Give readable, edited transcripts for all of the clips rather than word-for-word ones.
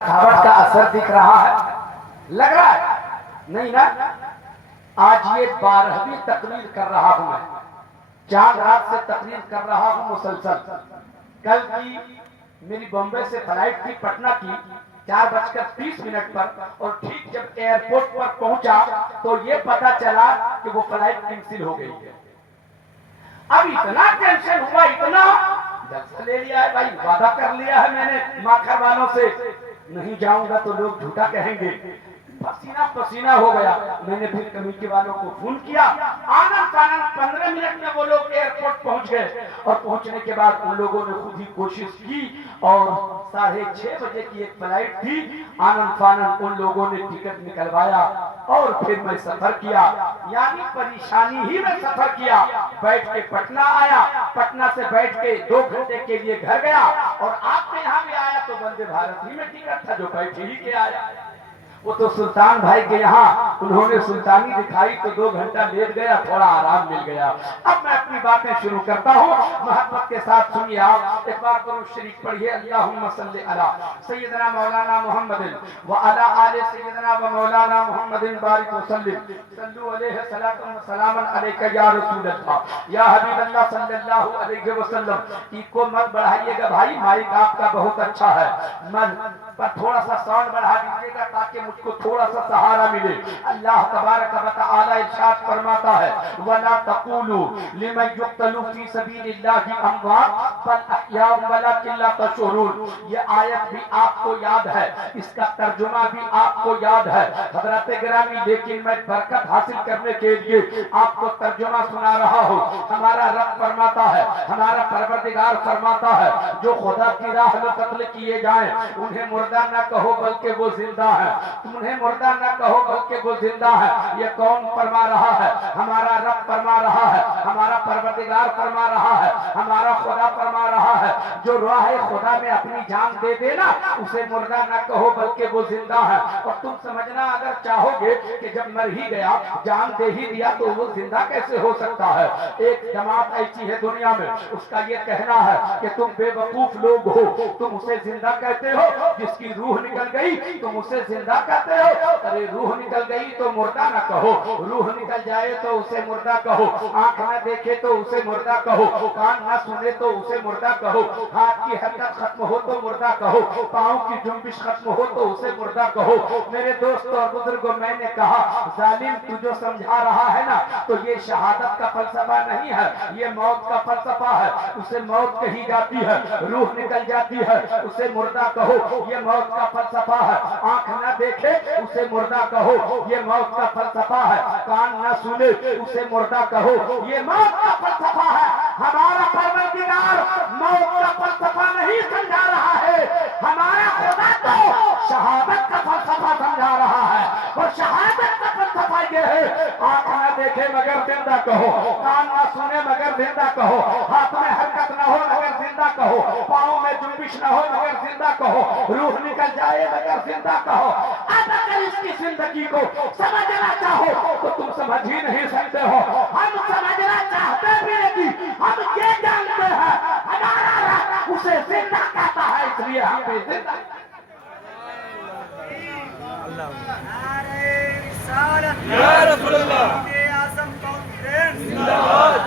کھاوٹ کا اثر دکھ رہا ہے، لگ رہا ہے نہیں نا؟ آج یہ 12ویں تقریر کر رہا ہوں میں، 4 رات سے تقریر کر رہا ہوں مسلسل۔ کل کی میری بمبے سے فلائٹ تھی پٹنہ کی 4:30 پر، اور ٹھیک جب ایئرپورٹ پر پہنچا تو یہ پتا چلا کہ وہ فلائٹ کینسل ہو گئی ہے۔ اب اتنا ٹینشن ہوا، اتنا جلسہ لے لیا ہے بھائی، وعدہ کر لیا ہے میں نے ماکھر والوں سے، نہیں جاؤں گا تو لوگ جھوٹا کہیں گے۔ پسینہ پسینہ ہو گیا، میں نے پھر کمیٹی والوں کو فون کیا، آنن فانن 15 منٹ میں وہ لوگ ایئرپورٹ پہنچ گئے، اور پہنچنے کے بعد ان لوگوں نے خود ہی کوشش کی، اور 6:30 بجے کی ایک فلائٹ تھی، آنن فانن ان لوگوں نے ٹکٹ نکلوایا، اور پھر میں سفر کیا، یعنی پریشانی ہی میں سفر کیا۔ بیٹھ کے پٹنہ آیا، پٹنہ سے بیٹھ کے 2 گھنٹے کے لیے گھر گیا، اور آپ کے یہاں بھی آیا تو وندے بھارت ہی میں ٹکٹ تھا جو بیٹھ ہی کے آیا۔ وہ تو سلطان بھائی کے یہاں انہوں نے سلطانی دکھائی تو 2 گھنٹہ لیٹ گیا، تھوڑا آرام مل گیا۔ اب میں اپنی باتیں شروع کرتا ہوں، محبت کے ساتھ سنیے آپ، ایک بار درود شریف پڑھیے، اللہم صلی علی سیدنا مولانا محمد وعلی آل سیدنا و مولانا محمد بارک وسلم، صلو علیہ صلاۃ و سلام علیک یا رسول اللہ یا حبیب اللہ صلی اللہ علیہ وسلم۔ کو مت بڑھائیے گا بھائی، مائک آپ کا بہت اچھا ہے، پر تھوڑا سا ساؤنڈ بڑھا دیجیے گا تاکہ مجھ کو تھوڑا سا سہارا ملے۔ اللہ تبارک و تعالی ارشاد فرماتا ہے، وَلَا تَقُولُوا لِمَنْ يُقْتَلُ فِي سَبِيلِ اللَّهِ أَمْوَاتٌ بَلْ أَحْيَاءٌ وَلَكِنْ لَا تَشْعُرُونَ۔ یہ آیت بھی آپ کو یاد ہے، اس کا ترجمہ بھی آپ کو یاد ہے حضرت گرامی، لیکن میں برکت حاصل کرنے کے لیے آپ کو ترجمہ سنا رہا ہوں۔ ہمارا رب فرماتا ہے، ہمارا پروردگار فرماتا ہے، جو خدا کی راہ میں قتل کیے جائیں انہیں مردہ نہ کہو بلکہ وہ زندہ ہے، تم انہیں مردہ نہ کہو بلکہ وہ زندہ ہے۔ یہ کون فرما رہا ہے؟ ہمارا رب فرما رہا ہے، ہمارا پروردگار فرما رہا ہے، ہمارا خدا فرما رہا ہے، جو راہ خدا میں اپنی جان دے دے نا اسے مردہ نہ کہو بلکہ وہ زندہ ہے۔ اور تم سمجھنا اگر چاہو گے کہ جب مر ہی گیا، جان دے ہی دیا تو وہ زندہ کیسے ہو سکتا ہے؟ ایک جماعت ایسی ہے دنیا میں، اس کا یہ کہنا ہے کہ تم بے وقوف لوگ ہو، تم اسے زندہ کہتے ہو جس کی روح نکل گئی، تم اسے زندہ کہتے ہو۔ ارے روح نکل گئی تو مردہ نہ کہو، روح نکل جائے تو اسے مردہ کہو، آنکھ نہ دیکھے تو اسے مردہ کہو، کان نہ سنے تو اسے مردہ کہو، ہاتھ کی حرکت ختم ہو تو مردہ کہو، پاؤں کی جنبش ختم ہو تو اسے مردہ کہو۔ میرے دوستوں اور بزرگوں، میں نے کہا ظالم تو جو سمجھا رہا ہے نا، تو یہ شہادت کا فلسفہ نہیں ہے، یہ موت کا فلسفہ ہے۔ اسے موت کہی جاتی ہے، روح نکل جاتی ہے اسے مردہ کہو، یہ موت کا فلسفہ ہے۔ آنکھ نہ دیکھے اسے مردہ کہو، یہ موت کا فلسفہ ہے۔ کان نہ سنے اسے مردہ کہو، یہ موت کا فلسفہ ہے۔ ہمارا پروردگار موت کا فلسفہ نہیں سمجھا رہا ہے، ہمارا خدا تو شہادت کا فلسفہ سمجھا رہا ہے، اور شہادت کا فلسفہ یہ ہے، آنکھ نہ دیکھے مگر زندہ کہو، کان نہ سنے مگر زندہ کہو، ہاتھ میں حرکت نہ ہو مگر زندہ کہو، پاؤں میں جنبش نہ ہو مگر زندہ کہو، روح نکل جائے مگر زندہ کہو۔ اب اگر اس کی زندگی کو سمجھنا چاہو تو تم سمجھ ہی نہیں سکتے ہو۔ ہم سمجھنا چاہتے بھی نہیں، ہم یہ جانتے ہیں ہمارا رب اسے زندہ کہتا ہے، اس لیے ہم بھی زندہ۔ یا رسول اللہ زندہ باد،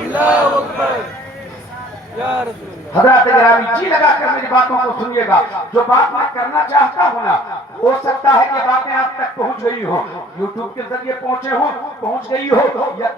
اللہ اکبر، یا رسول اللہ۔ حضرت گرامی جی لگا کر میری باتوں کو سنیے گا، جو بات میں کرنا چاہتا ہوں نا، ہو سکتا ہے کہ باتیں آپ تک پہنچ گئی ہوں، یوٹیوب کے ذریعے پہنچ گئی ہو، یا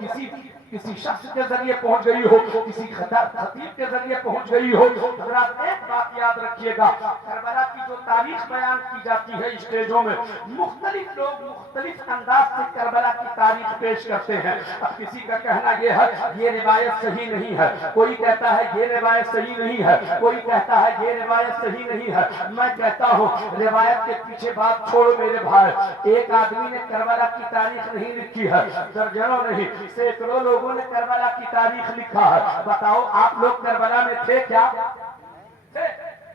کسی شخص کے ذریعے پہنچ گئی ہو، کسی خطیب کے ذریعے پہنچ گئی ہو۔ حضرات ایک بات یاد رکھیے گا، کربلا کی جو تاریخ بیان کی جاتی ہے اسٹیجوں میں، مختلف لوگ مختلف انداز سے کربلا کی تاریخ پیش کرتے ہیں۔ اب کسی کا کہنا یہ ہے یہ روایت صحیح نہیں ہے، کوئی کہتا ہے یہ روایت صحیح نہیں ہے، کوئی کہتا ہے یہ روایت صحیح نہیں ہے۔ میں کہتا ہوں روایت کے پیچھے بات چھوڑو میرے بھائی، ایک آدمی نے کربلا کی تاریخ نہیں لکھی ہے، درجنوں نہیں، سینکڑوں لوگوں نے کربلا کی تاریخ لکھا ہے۔ بتاؤ آپ لوگ کربلا میں تھے کیا؟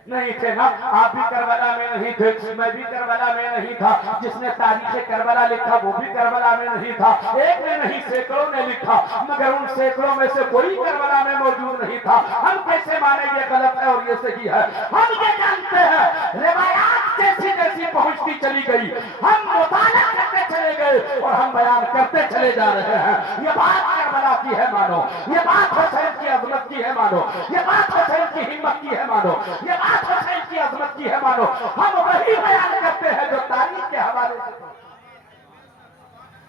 نہیں تھے نا؟ آپ بھی کربلا میں نہیں تھے، میں بھی کربلا میں نہیں تھا، جس نے تاریخ کربلا لکھا وہ بھی کربلا میں نہیں تھا، ایک نے نہیں سینکڑوں نے لکھا، مگر ان سینکڑوں میں سے کوئی کربلا میں موجود نہیں تھا۔ ہم کیسے مانیں یہ غلط ہے اور یہ صحیح ہے؟ ہم یہ جانتے ہیں روایات جیسی جیسی پہنچتی چلی گئی، ہم مطالعہ کرتے چلے گئے اور ہم بیان کرتے چلے جا رہے ہیں۔ یہ بات کربلا کی ہے مانو، یہ بات حسین کی عظمت کی ہے مانو، یہ بات حسین کی ہمت کی ہے مانو، یہ بات حسین کی عظمت کی ہے مانو۔ ہم وہی بیان کرتے ہیں جو تاریخ کے حوالے سے۔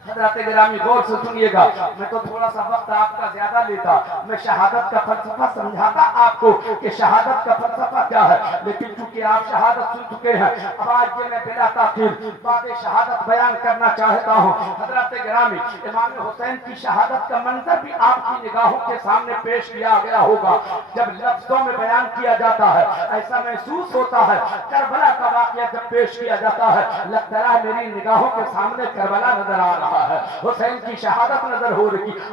حضرات گرامی غور سے سنیے گا، میں تو تھوڑا سا وقت آپ کا زیادہ لیتا، میں شہادت کا فلسفہ سمجھاتا آپ کو کہ شہادت کا فلسفہ کیا ہے، لیکن چونکہ آپ شہادت سن چکے ہیں، اب آج یہ میں بلا تاخیر بات شہادت بیان کرنا چاہتا ہوں۔ حضرات گرامی، امام حسین کی شہادت کا منظر بھی آپ کی نگاہوں کے سامنے پیش کیا گیا ہوگا۔ جب لفظوں میں بیان کیا جاتا ہے ایسا محسوس ہوتا ہے کربلا کا واقعہ جب پیش کیا جاتا ہے لگتا ہے میری نگاہوں کے سامنے کربلا نظر آ رہا ہے، حسین کی شہادت نظر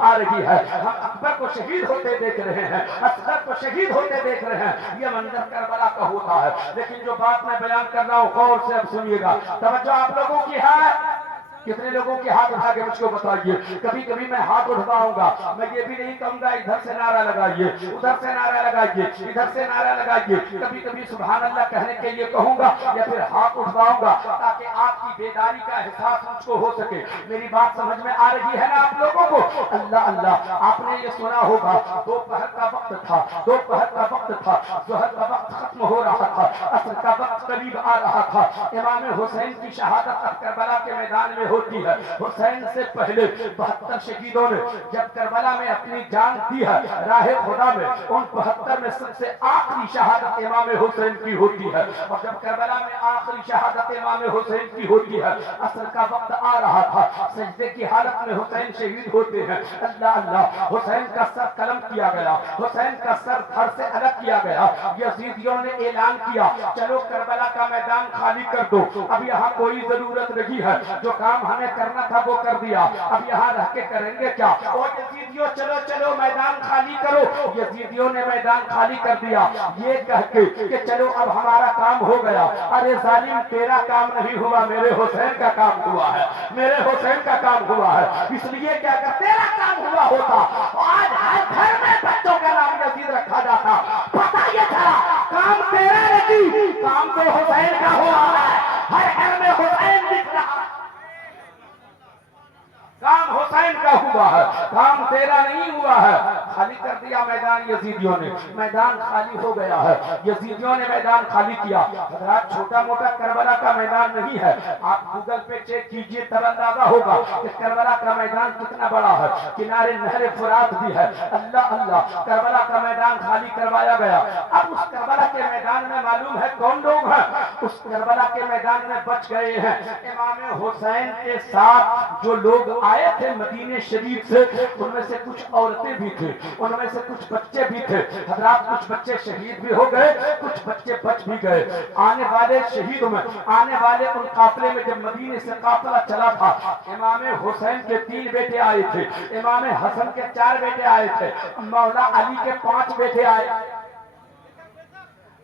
آ رہی ہے، ہم اکبر کو شہید ہوتے دیکھ رہے ہیں، اصغر کو شہید ہوتے دیکھ رہے ہیں، یہ منظر کربلا کا ہوتا ہے۔ لیکن جو بات میں بیان کر رہا ہوں غور سے اب سنیے گا، توجہ آپ لوگوں کی ہے؟ کتنے لوگوں کے ہاتھ اٹھا کے مجھ کو بتائیے؟ کبھی کبھی میں ہاتھ اٹھاؤں گا، میں یہ بھی نہیں کہوں گا ادھر سے نعرہ لگائیے، ادھر سے نعرہ لگائیے، ادھر سے نعرہ لگائیے، کبھی کبھی سبحان اللہ کہنے کے لیے کہوں گا یا پھر ہاتھ اٹھاؤں گا تاکہ آپ کی بیداری کا احساس مجھ کو ہو سکے۔ میری بات سمجھ میں آ رہی ہے نا آپ لوگوں کو؟ اللہ اللہ، آپ نے یہ سنا ہوگا دوپہر کا وقت تھا، دوپہر کا وقت تھا، ظہر کا وقت ختم ہو رہا تھا، عصر کا وقت قریب آ رہا تھا، امام حسین کی شہادت اب کربلا کے میدان میں ہوتی ہے۔ حسین سے پہلے 72 شہیدوں نے جب کربلا میں اپنی جان دی ہے راہ خدا میں، ان 72 میں سب سے آخری شہادت امام حسین کی ہوتی ہے۔ اور جب کربلا میں آخری شہادت امام حسین کی ہوتی ہے، عصر کا وقت آ رہا تھا، سجدے کی حالت میں حسین شہید ہوتے ہیں۔ اللہ اللہ، حسین کا سر قلم کیا گیا، حسین کا سر دھڑ سے الگ کیا گیا۔ یزیدیوں نے اعلان کیا چلو کربلا کا میدان خالی کر دو، اب یہاں کوئی ضرورت نہیں ہے، جو کام ہمیں کرنا تھا وہ کر دیا، اب یہاں رہ کے کریں گے کیا؟ اور یزیدیوں چلو چلو میدان خالی کرو، یزیدیوں نے میدان خالی کر دیا یہ کہہ کے کہ چلو اب ہمارا کام ہو گیا۔ ارے ظالم، تیرا کام نہیں ہوا، میرے حسین کا کام ہوا ہے، میرے حسین کا کام ہوا ہے، اس لیے کیا کہ تیرا کام ہوا ہوتا آج ہر گھر میں بچوں کا نام یزید رکھا جاتا، پتہ یہ تھا کام تیرا نہیں، کام تو حسین کا ہوا ہے، ہر گھر میں حسین دکھ رہا ہے، کام حسین کا ہوا ہے، کام تیرا نہیں ہوا ہے۔ خالی کر دیا میدان یزیدیوں نے، میدان خالی ہو گیا ہے، یزیدیوں نے میدان خالی کیا۔ حضرات چھوٹا موٹا کربلا کا میدان نہیں ہے، آپ گوگل پہ چیک کیجئے تب اندازہ ہوگا کہ کربلا کا میدان کتنا بڑا ہے، کنارے نہر فرات بھی ہے۔ اللہ اللہ، کربلا کا میدان خالی کروایا گیا۔ اب اس کربلا کے میدان میں معلوم ہے کون لوگ ہیں؟ اس کربلا کے میدان میں بچ گئے ہیں امام حسین کے ساتھ جو لوگ آئے تھے مدینہ شریف سے، ان میں سے کچھ عورتیں بھی تھے، ان میں سے کچھ بچے بھی تھے۔ حضرات کچھ بچے شہید بھی ہو گئے، کچھ بچے بچ بھی گئے۔ آنے والے شہیدوں میں، آنے والے ان قافلے میں جب مدینے سے قافلہ چلا تھا، امام حسین کے 3 بیٹے آئے تھے، امام حسن کے 4 بیٹے آئے تھے، مولا علی کے 5 بیٹے آئے،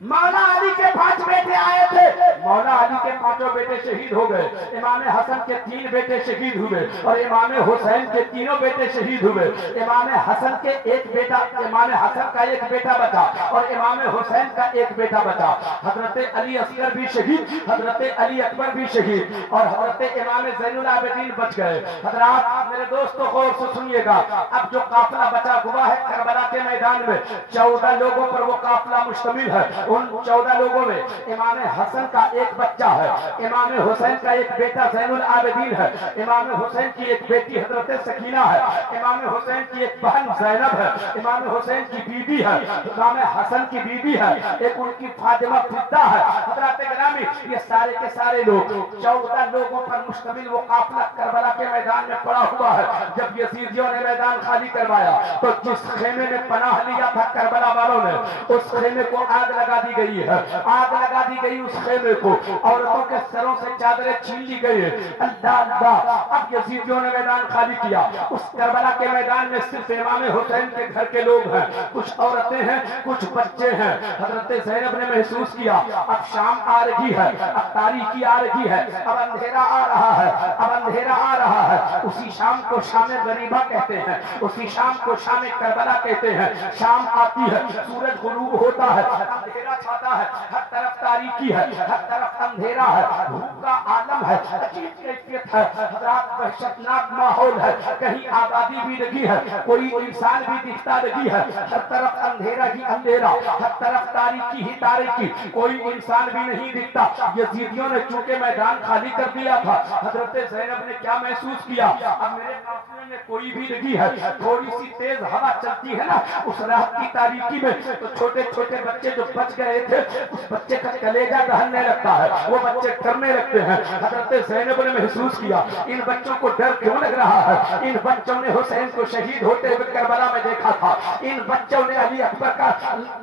مولا علی کے 5 بیٹے آئے تھے، مولا علی کے 5 بیٹے شہید ہو گئے، امام حسن کے 3 بیٹے شہید ہوئے اور امام حسین کے 3 بیٹے شہید ہوئے۔ امام حسن کے ایک بیٹا، امام حسن کا ایک بیٹا بچا اور امام حسین کا ایک بیٹا بچا۔ حضرت علی اصغر بھی شہید، حضرت علی اکبر بھی شہید اور حضرت امام زین العابدین بچ گئے۔ حضرات میرے دوستو غور سے سنیے گا، اب جو قافلہ بچا ہوا ہے کربلا کے میدان میں 14 لوگوں پر وہ قافلہ مشتمل ہے۔ ان 14 لوگوں میں امام حسن کا ایک بچہ ہے، امام حسین کا ایک بیٹا زین العابدین ہے، امام حسین کی ایک بیٹی حضرت سکینہ ہے، امام حسین کی ایک بہن زینب ہے، امام حسین کی بیوی ہے، امام حسن کی بیوی ہے، ایک ان کی فاطمہ فدہ ہے۔ حضرات گرامی نامی یہ سارے کے سارے لوگ 14 لوگوں پر مشتمل وہ قافلہ کربلا کے میدان میں پڑا ہوا ہے. جب یزیدیوں نے میدان خالی کروایا تو جس خیمے میں پناہ لیا تھا کربلا والوں نے اس خیمے کو آگ لگا دی گئی ہے. آگ لگا دی گئی اس خیمے کو, عورتوں کے سروں سے چادریں چھین لی گئی. اللہ اللہ. اب یزیدیوں نے میدان خالی کیا. اس کربلا کے میدان میں صرف امام حسین کے گھر کے لوگ ہیں, کچھ عورتیں ہیں, کچھ بچے ہیں. حضرت زینب نے محسوس کیا اب شام آ رہی ہے, اب تاریکی آ رہی ہے, اب اندھیرا آ رہا ہے, اب اندھیرا آ رہا ہے. اسی شام کو شام غریبہ کہتے ہیں, اسی شام کو شام کربلا کہتے ہیں. شام آتی ہے, سورج غروب ہوتا ہے, اندھیرا چھاتا ہے, ہر طرف تاریکی ہے, ہر طرف اندھیرا ہے, بھوک کا عالم ہے, عجیب کیفیت ہے. حضرات وحشتناک ماحول ہے, کہیں آبادی بھی لگی ہے, کوئی انسان بھی دکھتا لگی ہے. ہر طرف اندھیرا ہی اندھیرا, ہر طرف تاریکی ہی تاریکی, کوئی انسان بھی نہیں دکھتا. یزیدیوں نے چونکہ میدان خالی کر دیا تھا, حضرت زینب نے کیا محسوس کیا, اب میرے قافلے میں کوئی بھی لگی ہے, تھوڑی سی تیز ہوا چلتی ہے نا اس رات کی تاریکی میں, تو چھوٹے چھوٹے بچے جو بچ گئے تھے اس بچے کا کلیجہ دہلنے لگتا ہے, وہ بچے ڈرنے لگتے ہیں. حضرت زینب نے محسوس کیا ان بچوں کو ڈر کیوں لگ رہا ہے. ان بچوں نے حسین کو شہید ہوتے ہوئے کربلا میں دیکھا تھا, ان بچوں نے علی اکبر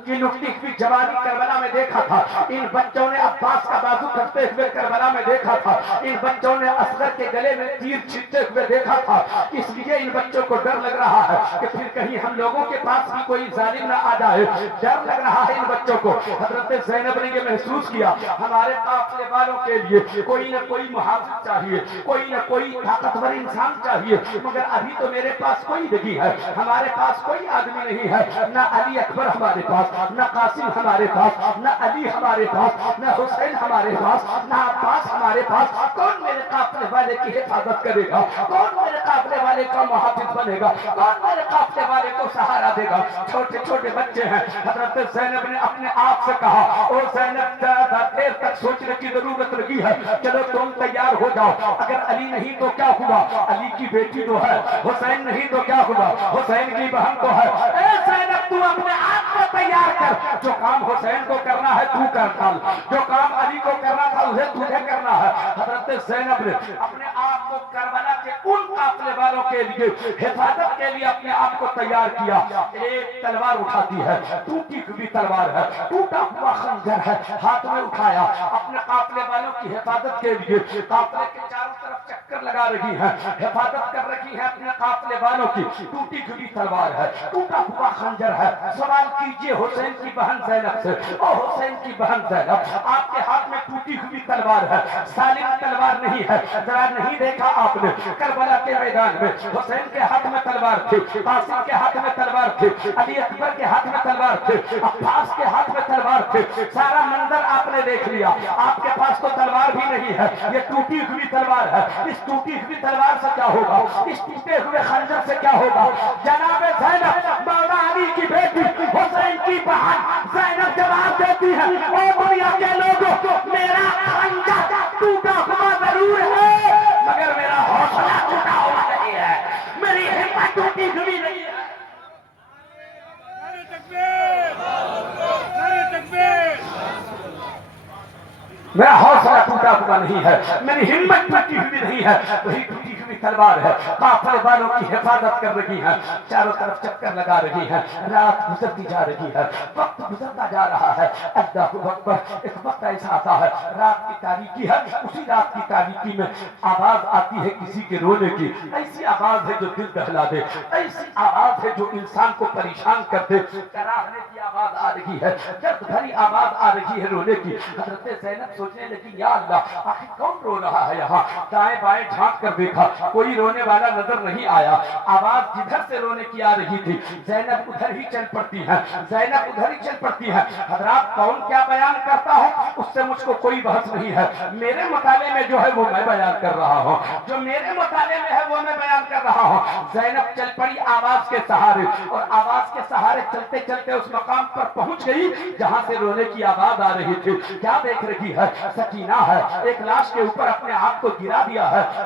کی لٹی ہوئی جوانی کربلا میں دیکھا تھا, ان بچوں نے عباس کا بازو کٹتے ہوئے کربلا میں دیکھا تھا, ان بچوں نے اصغر کے گلے میں تیر چھیدتے ہوئے دیکھا تھا. اس لیے ان بچوں کو ڈر لگ رہا ہے کہ پھر کہیں ہم لوگوں کے پاس بھی کوئی ظالم نہ آ جائے. ڈر لگ رہا ہے ان بچوں کو. حضرت زینب نے یہ محسوس کیا ہمارے قافلے والوں کے لیے کوئی نہ کوئی محافظ چاہیے, کوئی نہ کوئی طاقتور انسان چاہیے, مگر ابھی تو میرے پاس کوئی نہیں ہے, ہمارے پاس کوئی آدمی نہیں ہے. نہ علی اکبر ہمارے پاس, نہ قاسم ہمارے پاس, نہ علی ہمارے پاس, نہ حسین ہمارے پاس, نہ عباس ہمارے پاس. کون میرے قافلے والے کی حفاظت کرے گا, کون میرے قافلے والے کا محافظ بنے گا, کون میرے قافلے والے کو سہارا دے گا. چھوٹے چھوٹے بچے ہیں. حضرت زینب نے اپنے آپ سے کہا او زینب زیادہ دیر تک سوچنے کی ضرورت لگی ہے, چلو تم تیار ہو جاؤ. اگر علی نہیں تو کیا ہوا, علی کی بیٹی تو ہے, حسین نہیں تو کیا ہوا, حسین کی بہن تو ہے. اے زینب تو اپنے آپ کو تیار کر, جو کام حسین کو کرنا ہے تو کر ڈال, جو کام علی کو کرنا تھا اسے تجھے کرنا ہے. حضرت زینب نے اپنے آپ کو کربلا کے ان قافلے والوں کے لیے حفاظت کے لیے اپنے آپ کو تیار کیا. ایک تلوار اٹھاتی ہے, ٹوٹی ہوئی تلوار ہے, ٹوٹا ہوا خنجر ہے, ہاتھ میں اٹھایا اپنے قافلے والوں کی حفاظت کے لیے قافلے کے چاروں طرف چکر لگا رہی ہے, حفاظت کر رہی ہے اپنے قافلے والوں کی. ٹوٹی ہوئی تلوار ہے, ٹوٹا ہوا خنجر ہے. سوال کیجئے حسین کی بہن زینب سے, او حسین کی بہن زینب, آپ کے ہاتھ میں ٹوٹی ہوئی تلوار ہے, سالم تلوار نہیں ہے. ذرا نہیں دیکھا آپ نے کربلا کے میدان میں حسین کے ہاتھ میں تلوار تھی, قاسم کے ہاتھ میں تلوار تھی, علی اکبر کے ہاتھ میں تلوار تھی, عباس کے ہاتھ میں تلوار تھی. سارا منظر آپ نے دیکھ لیا, آپ کے پاس تو تلوار بھی نہیں ہے, یہ ٹوٹی ہوئی تلوار ہے. اس ٹوٹی ہوئی تلوار سے کیا ہوگا, اس ٹوٹے ہوئے خنجر سے کیا ہوگا. جناب زینب مولا علی کی بیٹی حسین کی بہن زینب جواب دیتی ہے, او دنیا کے لوگوں, میرا خنجر ٹوٹا ہوا ضرور ہے مگر میرا حوصلہ ٹوٹا ہوا نہیں ہے, میری ہمت ٹوٹی ہوئی نہیں ہے. نعرہ تکبیر, نعرہ تکبیر. میرا حوصلہ ٹوٹا ہوا نہیں ہے, میری ہمت ٹوٹی ہوئی نہیں ہے. وہی ٹوٹی ہوئی تلوار ہے, قافلے والوں کی حفاظت کر رہی ہے, چاروں طرف چکر لگا رہی ہے. رات گزرتی جا رہی ہے, وقت گزرتا جا رہا ہے. اللہ اکبر. ایک وقت ایسا آتا ہے, رات کی تاریکی ہے, اسی رات کی تاریکی میں آواز آتی ہے کسی کے رونے کی. ایسی آواز ہے جو دل دہلا دے, ایسی آواز ہے جو انسان کو پریشان کر دے. کراہنے کی آواز آ رہی ہے, درد بھری آواز آ رہی ہے رونے کی. حضرت زینب سوچنے لگی یا اللہ آخر کون رو رہا ہے یہاں. دائیں بائیں جھانک کر دیکھا, کوئی رونے والا نظر نہیں آیا. آواز جدھر سے رونے کی آ رہی تھی زینب ادھر ہی چل پڑتی ہے, زینب ادھر ہی چل پڑتی ہے. حضرات کون کیا بیان کرتا ہے اس سے مجھ کو کوئی بحث نہیں ہے, میرے مطالعے میں جو ہے وہ میں بیان کر رہا ہوں, جو میرے مطالعے میں ہے وہ میں بیان کر رہا ہوں. زینب چل پڑی آواز کے سہارے, اور آواز کے سہارے چلتے چلتے اس مقام پر پہنچ گئی جہاں سے رونے کی آواز آ رہی تھی. کیا دیکھ رہی ہے, سکینہ ہے, ایک لاش کے اوپر اپنے آپ کو گرا دیا ہے,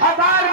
1000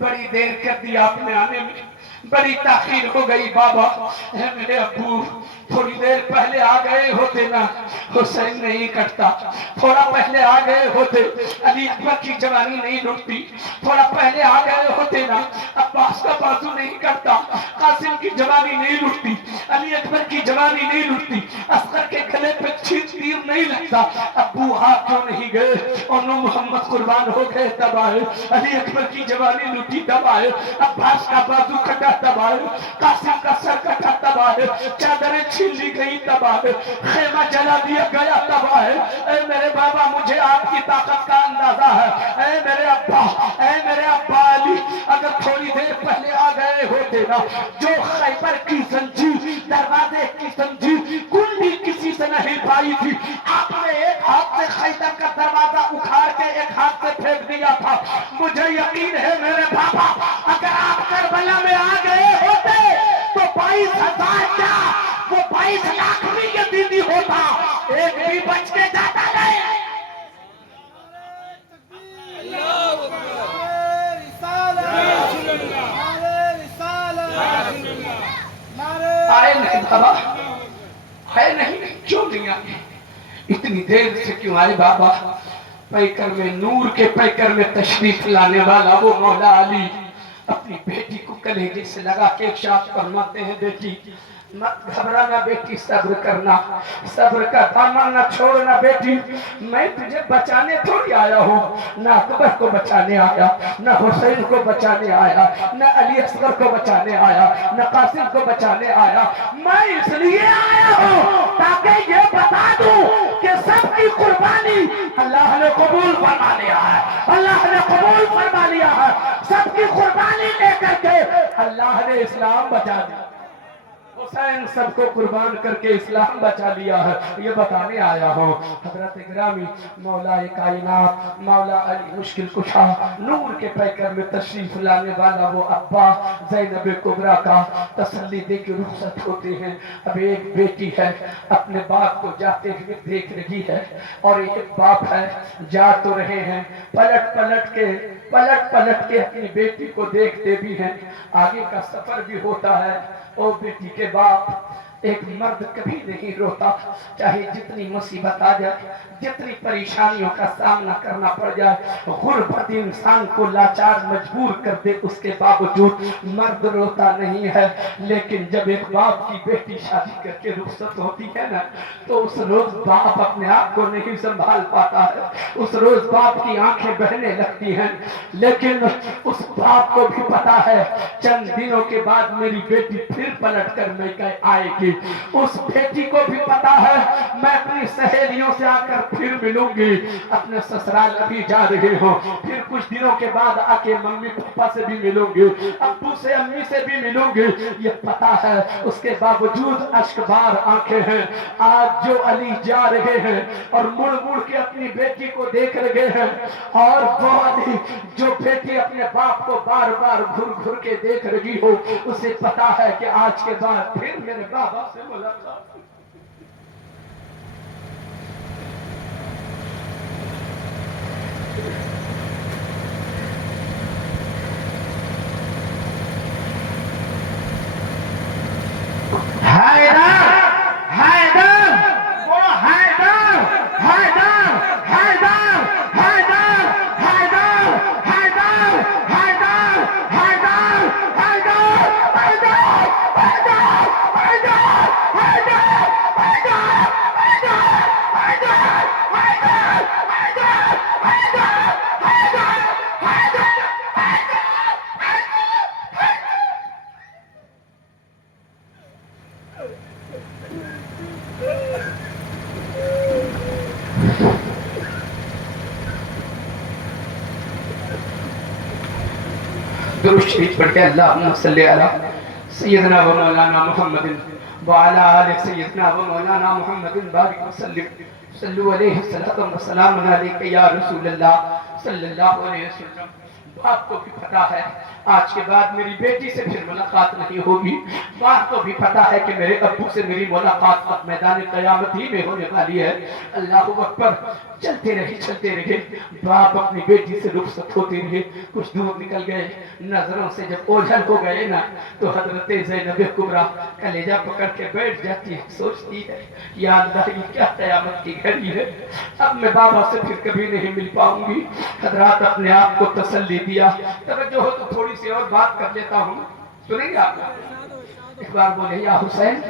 بڑی دیر کر دی آپ نے آنے میں، بڑی تاخیر ہو گئی بابا۔ اے میرے ابو تھوڑی دیر پہلے آ گئے ہوتے نا حسین نہیں کٹتا، تھوڑا پہلے آ گئے ہوتے علی اکبر کی جوانی نہیں لٹتی، تھوڑا پہلے آ گئے ہوتے نا عباس کا بازو نہیں کٹتا، قاسم کی جوانی نہیں لٹتی، علی اکبر کی جوانی نہیں لٹتی، اصغر کے گلے پہ تیر نہیں لگتا۔ ابو آپ کیوں نہیں گئے؟ انہوں محمد قربان ہو گئے تب آئے، علی اکبر کی جوانی لٹی تب آئے، عباس کا بازو کٹا تب آئے، قاسم کا سر کٹا تب آئے، چادریں چھین لی گئی تب آئے، خیمہ جلا دیا گیا تب آئے۔ اے میرے بابا مجھے آپ کی طاقت کا اندازہ ہے، اے میرے ابا علی اگر تھوڑی دیر پہلے آ گئے ہوتے نا، جو خیبر کی زنجیر، دروازے کی زنجیر کنڈی کسی سے نہیں پائی تھی، آپ نے ایک ہاتھ سے خیبر کا دروازہ اکھاڑ کے ایک ہاتھ سے پھینک دیا تھا۔ مجھے یقین ہے میرے بابا اگر آپ کربلا میں آ گئے ہوتے تو 22,000 کیا وہ 22 لاکھ بھی یہ دیدی ہوتا، ایک بھی بچ کے جاتا نہیں۔ آئے نہیں بابا، آئے نہیں، کیوں نہیں آئے؟ اتنی دیر سے کیوں آئے بابا؟ پیکر میں نور کے پیکر میں تشریف لانے والا وہ مولا علی اپنی بیٹی کو کلیجے سے لگا کے ارشاد فرماتے ہیں بیٹی مت گھبرانا بیٹی، صبر کرنا، صبر کا دامن نہ چھوڑنا بیٹی، میں تجھے بچانے تھوڑی آیا ہوں، نہ اکبر کو بچانے آیا، نہ حسین کو بچانے آیا، نہ علی اصغر کو بچانے آیا، نہ قاسم کو بچانے آیا، میں اس لیے آیا ہوں تاکہ یہ بتا دوں کہ سب کی قربانی اللہ نے قبول فرما لیا ہے، اللہ نے قبول فرما لیا ہے، سب کی قربانی لے کر کے اللہ نے اسلام بچا دیا، حسین سب کو قربان کر کے اسلام بچا لیا ہے، یہ بتانے آیا ہوں۔ حضرت گرامی مولا کائنات مولا علی مشکل کشا نور کے پیکر میں تشریف لانے والا وہ ابا زینب کبریٰ کا تسلی دے کے رخصت ہوتے ہیں۔ اب ایک بیٹی ہے اپنے باپ کو جاتے ہوئے دیکھ رہی ہے، اور ایک باپ ہے جا تو رہے ہیں پلٹ پلٹ کے اپنی بیٹی کو دیکھتے بھی ہیں، آگے کا سفر بھی ہوتا ہے۔ او بیٹی کے باپ، ایک مرد کبھی نہیں روتا، چاہے جتنی مصیبت آ جائے، جتنی پریشانیوں کا سامنا کرنا پڑ جائے، غربت انسان کو لاچار مجبور کر دے، اس کے باوجود مرد روتا نہیں ہے۔ لیکن جب ایک باپ کی بیٹی شادی کر کے رخصت ہوتی ہے نا، تو اس روز باپ اپنے آپ کو نہیں سنبھال پاتا ہے، اس روز باپ کی آنکھیں بہنے لگتی ہیں۔ لیکن اس باپ کو بھی پتا ہے چند دنوں کے بعد میری بیٹی پھر پلٹ کر میں آئے گی، اس بیٹی کو بھی پتا ہے میں اپنی سہیلیوں سے آ کر پھر ملوں گی، اپنے سسرال ابھی جا رہے ہوں، پھر کچھ دنوں کے بعد آ کے ممی پاپا سے بھی ملوں گی، ابو سے امی سے بھی ملوں گی، یہ پتا ہے۔ اس کے باوجود اشک بار آنکھیں ہیں۔ آج جو علی جا رہے ہیں اور مڑ مڑ کے اپنی بیٹی کو دیکھ رہے ہیں، اور وہ علی جو بیٹی اپنے باپ کو بار بار گھر گھر کے دیکھ رہی ہو، اسے پتا ہے کہ آج کے بعد پھر میرے بابا سے ملاقات۔ درود شریف پڑھ کے اللہم صلی علی سیدنا و مولانا محمد وعلی آل سیدنا و مولانا محمد بارک وسلم صلو علیہ السلام علیکہ یا رسول اللہ صلی اللہ علیہ وسلم۔ باپ کو بھی پتا ہے آج کے بعد میری بیٹی سے پھر ملاقات نہیں ہوگی، باپ کو بھی پتا ہے کہ میرے ابو سے میری ملاقات اب میدان قیامت ہی میں ہونے والی ہے۔ اللہ اکبر، چلتے رہے، باپ اپنی بیٹی سے رخصت ہوتے رہے، کچھ دور نکل گئے، نظروں سے جب اوجھل ہو گئے نا تو حضرت زینب کبریٰ کلیجہ پکڑ کے بیٹھ جاتی ہے، سوچتی ہے یا اللہ یہ کیا قیامت کی گھڑی ہے، اب میں بابا سے پھر کبھی نہیں مل پاؤں گی۔ حضرات اپنے آپ کو تسلی دیا، توجہ ہو تو تھوڑی سی اور بات کر لیتا ہوں، سنیں گے آپ؟ ایک بار بولے یا حسین،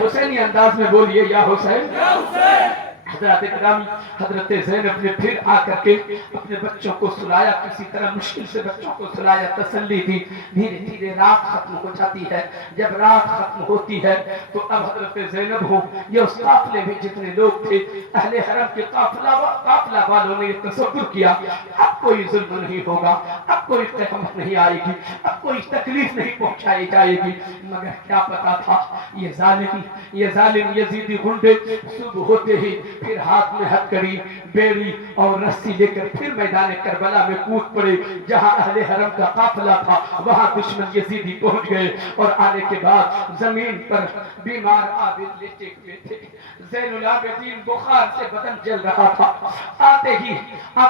حسینی انداز میں بولیے یا حسین۔ حضرات اکرامی، حضرت زینب نے پھر آ کر کے اپنے بچوں کو سلایا، کسی طرح مشکل سے بچوں کو سلایا، تسلی دی۔ دھیرے دھیرے رات ختم ہو جاتی ہے، جب رات ختم ہوتی ہے تو اب حضرت زینب ہو یہ اس قافلے میں جتنے لوگ تھے اہل حرم کے قافلہ والوں نے یہ تصور کیا اب کوئی ظلم نہیں ہوگا، اب کوئی قیامت نہیں آئے گی، اب کوئی تکلیف نہیں پہنچائی جائے گی، مگر کیا پتا تھا یہ ظالم یزیدی غنڈے صبح ہوتے ہی پھر ہاتھ میں ہتکڑی، بیڑی اور رسی لے کر پھر میدان کربلا میں کود پڑے، جہاں اہل حرم کا قافلہ تھا وہاں دشمن یزیدی پہنچ گئے، اور آنے کے بعد زمین پر بیمار عابد لیٹے ہوئے تھے، زین العابدین بخار سے بدن جل رہا تھا، آتے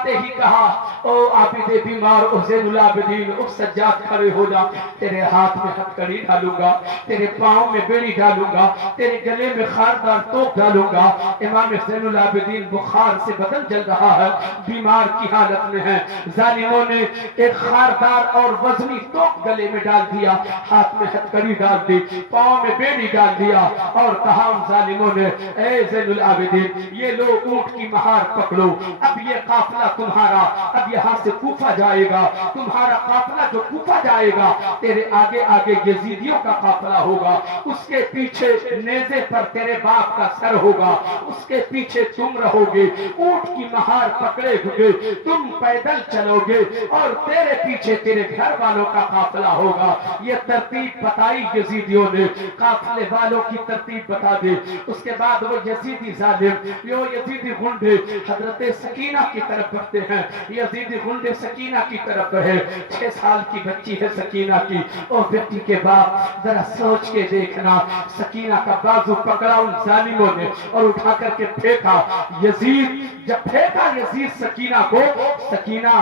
ہی کہا او عابد بیمار، او زین العابدین، او سجاد کھڑے ہو جا، تیرے ہاتھ میں ہتکڑی ڈالوں گا، تیرے پاؤں میں بیڑی ڈالوں گا، تیرے گلے میں خاردار توپ ڈالوں گا۔ امام زین العابدین بخار سے بدن جل رہا ہے، بیمار کی حالت میں ہے، ظالموں نے ایک خاردار اور وزنی توپ گلے میں ڈال دیا، ہاتھ میں ہتکڑی ڈال دی، پاؤں میں بیڑی ڈال دیا، اور کہا ان ظالموں نے اے زین العابدین یہ لو اونٹ کی مہار پکڑو، اب یہ قافلہ تمہارا اب یہاں سے کوفہ جائے گا، تمہارا قافلہ جو کوفہ جائے گا تیرے آگے آگے یزیدیوں کا قافلہ ہوگا، اس کے پیچھے نیزے پر تیرے باپ کا سر ہوگا، اس کے پیچھے تم رہو گے، اونٹ کی مہار پکڑے ہوئے تم پیدل چلو گے، اور تیرے پیچھے تیرے گھر والوں کا قافلہ ہوگا۔ یہ ترتیب بتائی یزیدیوں نے، قافلے والوں کی ترتیب بتا دے۔ اس کے بعد وہ یزیدی ظالم، وہ یزیدی غنڈے حضرت سکینہ کی طرف بڑھتے ہیں، یزیدی غنڈے سکینہ کی طرف بڑھے، 6 سال کی بچی ہے سکینہ کی، اور بیٹی کے باپ ذرا سوچ کے دیکھنا، سکینہ کا بازو پکڑا ان ظالموں نے اور اٹھا کر کے پھینکا، یزید جب پھینکا یزید سکینہ کو، سکینہ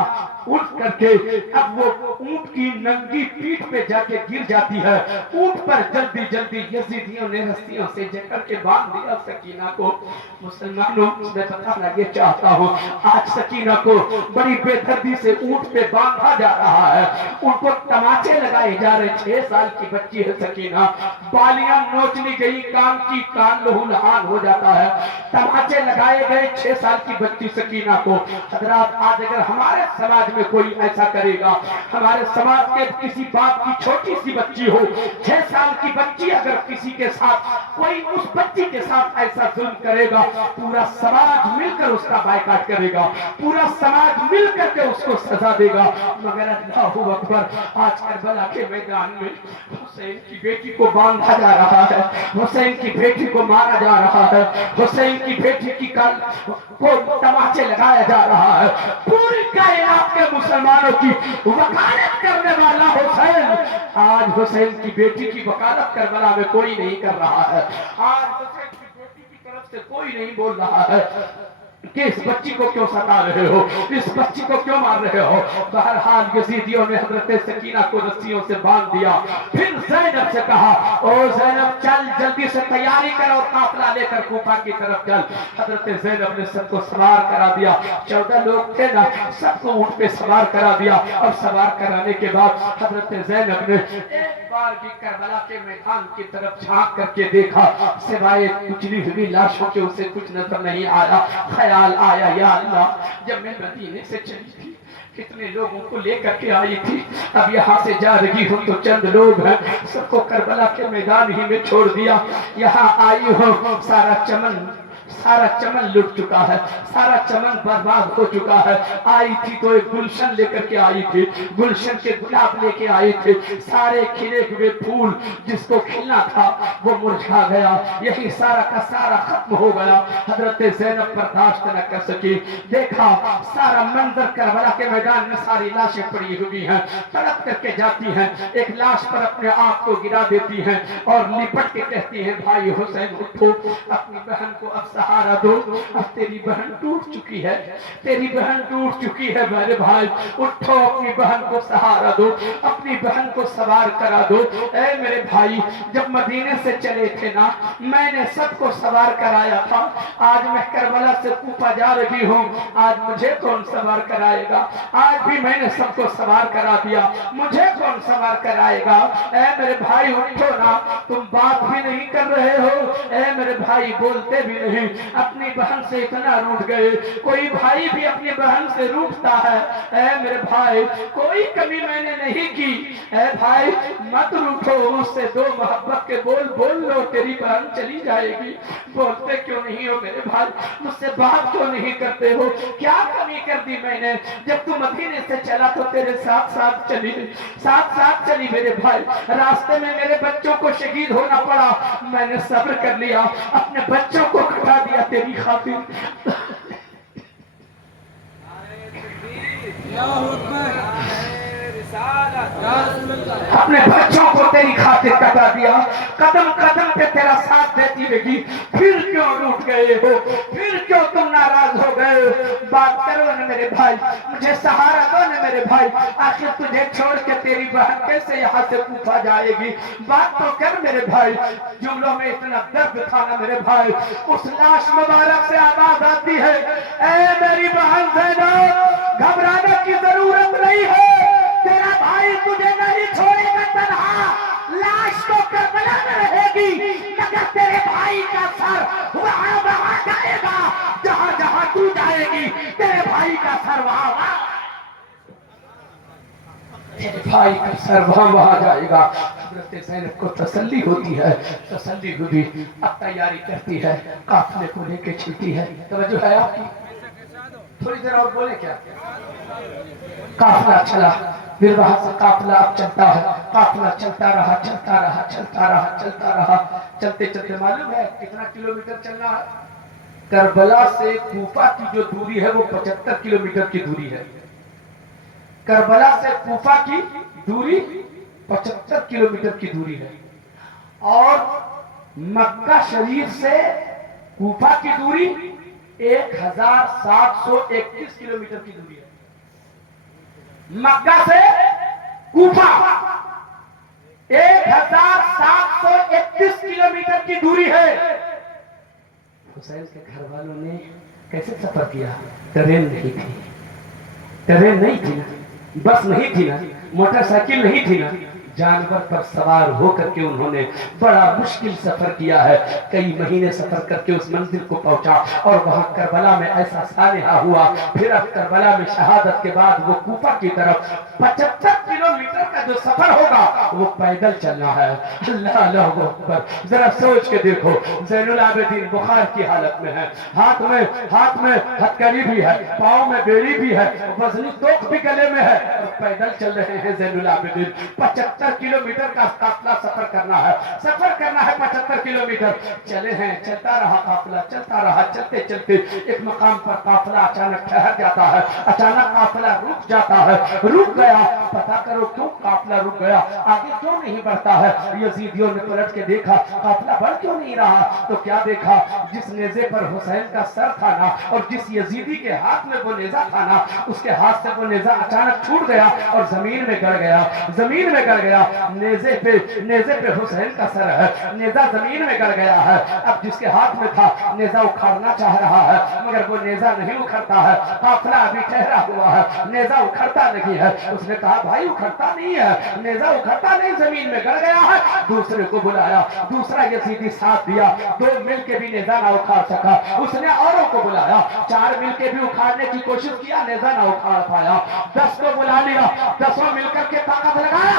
اٹھ کر کے اب وہ اونٹ کی ننگی پیٹھ پہ جا کے گر جاتی ہے، اونٹ پر جلدی جلدی یزیدیوں نے رسیوں سے جکڑ کے باندھ دیا سکینہ کو۔ مسلمانوں میں بتانا یہ چاہتا ہوں آج سکینہ کو بڑی بے دردی سے اونٹ پہ باندھا جا رہا ہے، ان کو تماچے لگائے جا رہے، 6 سال کی بچی ہے سکینہ، بالیاں نوچ لی گئی، کان کی کان لہو لہان ہو جاتا ہے، تماچے لگائے گئے 6 سال کی بچی سکینہ کو۔ حضرات آج اگر ہمارے سماج میں کوئی ایسا کرے گا، ہمارے سماج کے کسی باپ کی چھوٹی سی بچی ہو، 6 سال کی بچی اگر کسی کے ساتھ کوئی اس بچی کے ساتھ ایسا ظلم کرے گا، پورا سماج مل کر اس کا بائیکاٹ کرے گا، پورا سماج مل کر کے اس کو سزا دے گا، مگر اللہ اکبر آج کربلا کے میدان میں حسین کی بیٹی کو باندھا جا رہا ہے، حسین کی بیٹی کو مارا جا رہا ہے، حسین کی بیٹی کی کو تماچے لگایا جا رہا ہے، پوری کائنات کے مسلمانوں کی وکالت کرنے والا حسین، آج حسین کی بیٹی کی وکالت کربلا میں کوئی نہیں کر رہا ہے، آج حسین کی بیٹی کی طرف سے کوئی نہیں بول رہا ہے کہ اس بچی کو کیوں ستا رہے ہو، اس بچی کو کیوں مار رہے ہو۔ بہرحال یزیدیوں نے حضرت سکینہ کو رسیوں سے باندھ دیا، پھر زینب سے کہا او زینب چل جلدی سے تیاری کر اور قافلہ لے کر کوفہ کی طرف چل۔ حضرت زینب نے سب کو سوار کرا دیا، 14 لوگ تھے نا، سب کو اونٹ پہ سوار کرا دیا، اور سوار کرانے کے بعد حضرت زینب نے ایک بار بھی کربلا کے میدان کی طرف جھانک کر کے دیکھا، سوائے کچلی ہوئی لاشوں کے اسے کچھ نظر نہیں آیا۔ خیال آیا یا اللہ جب میں مدینے سے چلی تھی کتنے لوگوں کو لے کر کے آئی تھی، اب یہاں سے جا رہی ہوں تو چند لوگ ہیں، سب کو کربلا کے میدان ہی میں چھوڑ دیا، یہاں آئی ہوں سارا چمن سارا چمن لٹ چکا ہے، سارا چمن برباد ہو چکا ہے۔ آئی تھی تو ایک گلشن لے کر کے آئی تھی، گلشن کے گلاب لے کے آئی تھی، سارے کھلے ہوئے پھول جس کو کھلنا تھا وہ مرجھا گیا، یہی سارا کا سارا ختم ہو گیا۔ حضرت زینب برداشت نہ کر سکی، دیکھا سارا منظر کربلا کے میدان میں ساری لاشیں پڑی ہوئی ہیں، تڑپ کر کے جاتی ہیں، ایک لاش پر اپنے آپ کو گرا دیتی ہیں اور لپٹ کے کہتی ہیں بھائی حسین اٹھو، اپنی بہن کو اب سہارا دو، اب تیری بہن ٹوٹ چکی ہے، تیری بہن ٹوٹ چکی ہے میرے بھائی، اٹھو اپنی بہن کو سہارا دو، اپنی بہن کو سوار کرا دو۔ اے میرے بھائی جب مدینے سے چلے تھے نا میں نے سب کو سوار کرایا تھا، آج میں کربلا سے کوفہ جا رہی ہوں، آج مجھے کون سوار کرائے گا؟ آج بھی میں نے سب کو سوار کرا دیا، مجھے کون سوار کرائے گا؟ اے میرے بھائی اٹھو نا، تم بات بھی نہیں کر رہے ہو، اے میرے بھائی بولتے بھی نہیں، اپنی بہن سے اتنا روٹھ گئے، کوئی بھائی بھی اپنی بہن سے روٹھتا ہے۔ اے میرے بھائی کوئی کمی میں نے نہیں کی، اے بھائی مت روٹھو، اس سے دو محبت کے بول بول لو، تیری بہن چلی جائے گی۔ بولتے کیوں نہیں ہو میرے بھائی، مجھ سے بات کیوں نہیں کرتے ہو؟ کیا کمی کر دی میں نے؟ جب تم مدینے سے چلا تو تیرے ساتھ ساتھ چلی، ساتھ ساتھ چلی میرے بھائی، راستے میں میرے بچوں کو شہید ہونا پڑا، میں نے صبر کر لیا، اپنے بچوں کو کٹا دیا تیری خاطر۔ اپنے بچوں کو تیری خاطر کٹا دیا، قدم قدم پہ تیرا ساتھ دیتی رہی، پھر کیوں روٹ گئے ہو؟ پھر کیوں تم ناراض ہو گئے ہو؟ بات کرو نا میرے بھائی، مجھے سہارا دو نا میرے بھائی، آخر تجھے چھوڑ کے تیری بہن کیسے یہاں سے کوفہ جائے گی؟ بات تو کر میرے بھائی۔ جملوں میں اتنا درد تھا نا میرے بھائی، اس لاش مبارک سے آواز آتی ہے، اے میری بہن زینب گھبرانے کی ضرورت نہیں ہے، تیرا بھائی تجھے نہیں چھوڑے گا تنہا، لاش تو کربلا میں رہے گی، مگر تیرے بھائی کا سر وہاں وہاں جائے گا جہاں جہاں تو جائے گی، تیرے بھائی کا سر وہاں وہاں، تیرے بھائی کا سر وہاں وہاں جائے گا۔ حضرت زینب کو تسلی ہوتی ہے، تسلی ہوئی، اب تیاری کرتی ہے، قافلے کو لے کے چلتی ہے۔ توجہ ہے آپ کی؟ تھوڑی دیر اور بولے کیا؟ قافلہ چلا، پھر وہاں سے قافلہ اب چلتا ہے، قافلہ چلتا رہا چلتا رہا چلتا رہا چلتا رہا، چلتے چلتے معلوم ہے کتنا کلومیٹر چلنا ہے؟ کربلا سے کوفہ کی جو دوری ہے وہ 75 کلومیٹر کی دوری ہے۔ کربلا سے کوفہ کی دوری 75 کلومیٹر کی دوری ہے، اور مکہ شریف سے کوفہ کی دوری 1731 کلومیٹر کی دوری ہے۔ مکہ سے کوفہ 1731 کلومیٹر کی دوری ہے۔ حسین کے گھر والوں نے کیسے سفر کیا؟ ٹرین نہیں تھی، ٹرین نہیں تھی نا، بس نہیں تھی نا، موٹر سائیکل نہیں تھی نا، جانور پر سوار ہو کر کے انہوں نے بڑا مشکل سفر کیا ہے، کئی مہینے سفر کر کے اس منزل کو پہنچا، اور وہاں کربلا میں ایسا سانحہ ہوا، پھر اب کربلا میں شہادت کے بعد وہ کوفہ کی طرف 75 کلومیٹر کا جو سفر ہوگا وہ پیدل چلنا ہے۔ اللہ اللہ اکبر، ذرا سوچ کے دیکھو، زین العابدین بخار کی حالت میں ہے، ہاتھ میں ہتھکڑی بھی ہے، پاؤں میں بیڑی بھی ہے، وزنی توق بھی گلے میں ہے، اور پیدل چل رہے ہیں زین العابدین۔ 75 کلومیٹر کا قافلہ سفر کرنا ہے، 75 کلومیٹر چلے ہیں، چلتا رہا قافلہ، چلتا رہا، چلتے چلتے ایک مقام پر قافلہ اچانک ٹھہر جاتا ہے، اچانک قافلہ رک جاتا ہے، رک گیا، پتا کرو کیوں قافلہ رک گیا، آگے کیوں نہیں بڑھتا ہے؟ یزیدیوں نے پلٹ کے دیکھا قافلہ بڑھ کیوں نہیں رہا، تو کیا دیکھا؟ جس نیزے پر حسین کا سر تھا نا، اور جس یزیدی کے ہاتھ میں وہ نیزہ تھا نا، اس کے ہاتھ سے وہ نیزہ اچانک چھوٹ گیا اور زمین میں گڑ گیا، زمین میں گڑ گیا، نیزے پہ حسین کا سر ہے، نیزہ زمین میں گڑ گیا ہے، اب جس کے ہاتھ میں تھا نیزہ اکھاڑنا چاہ رہا ہے، مگر وہ نیزہ نہیں اکھڑتا ہے، قافلہ ابھی ٹھہرا ہوا ہے، نیزہ اکھڑتا نہیں ہے۔ اس نے کہا بھائی اکھڑتا نہیں ہے، نیزہ اکھڑتا نہیں، زمین میں گڑ گیا ہے۔ دوسرے کو بلایا، دوسرا یزیدی ساتھ دیا، 2 مل کے بھی نیزہ نہ اکھاڑ سکا، اس نے اوروں کو بلایا، 4 مل کے بھی اکھاڑنے کی کوشش کیا، نیزہ نہ اکھاڑ پایا، 10 کو بلا لیا، 10 مل کر کے طاقت لگایا،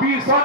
20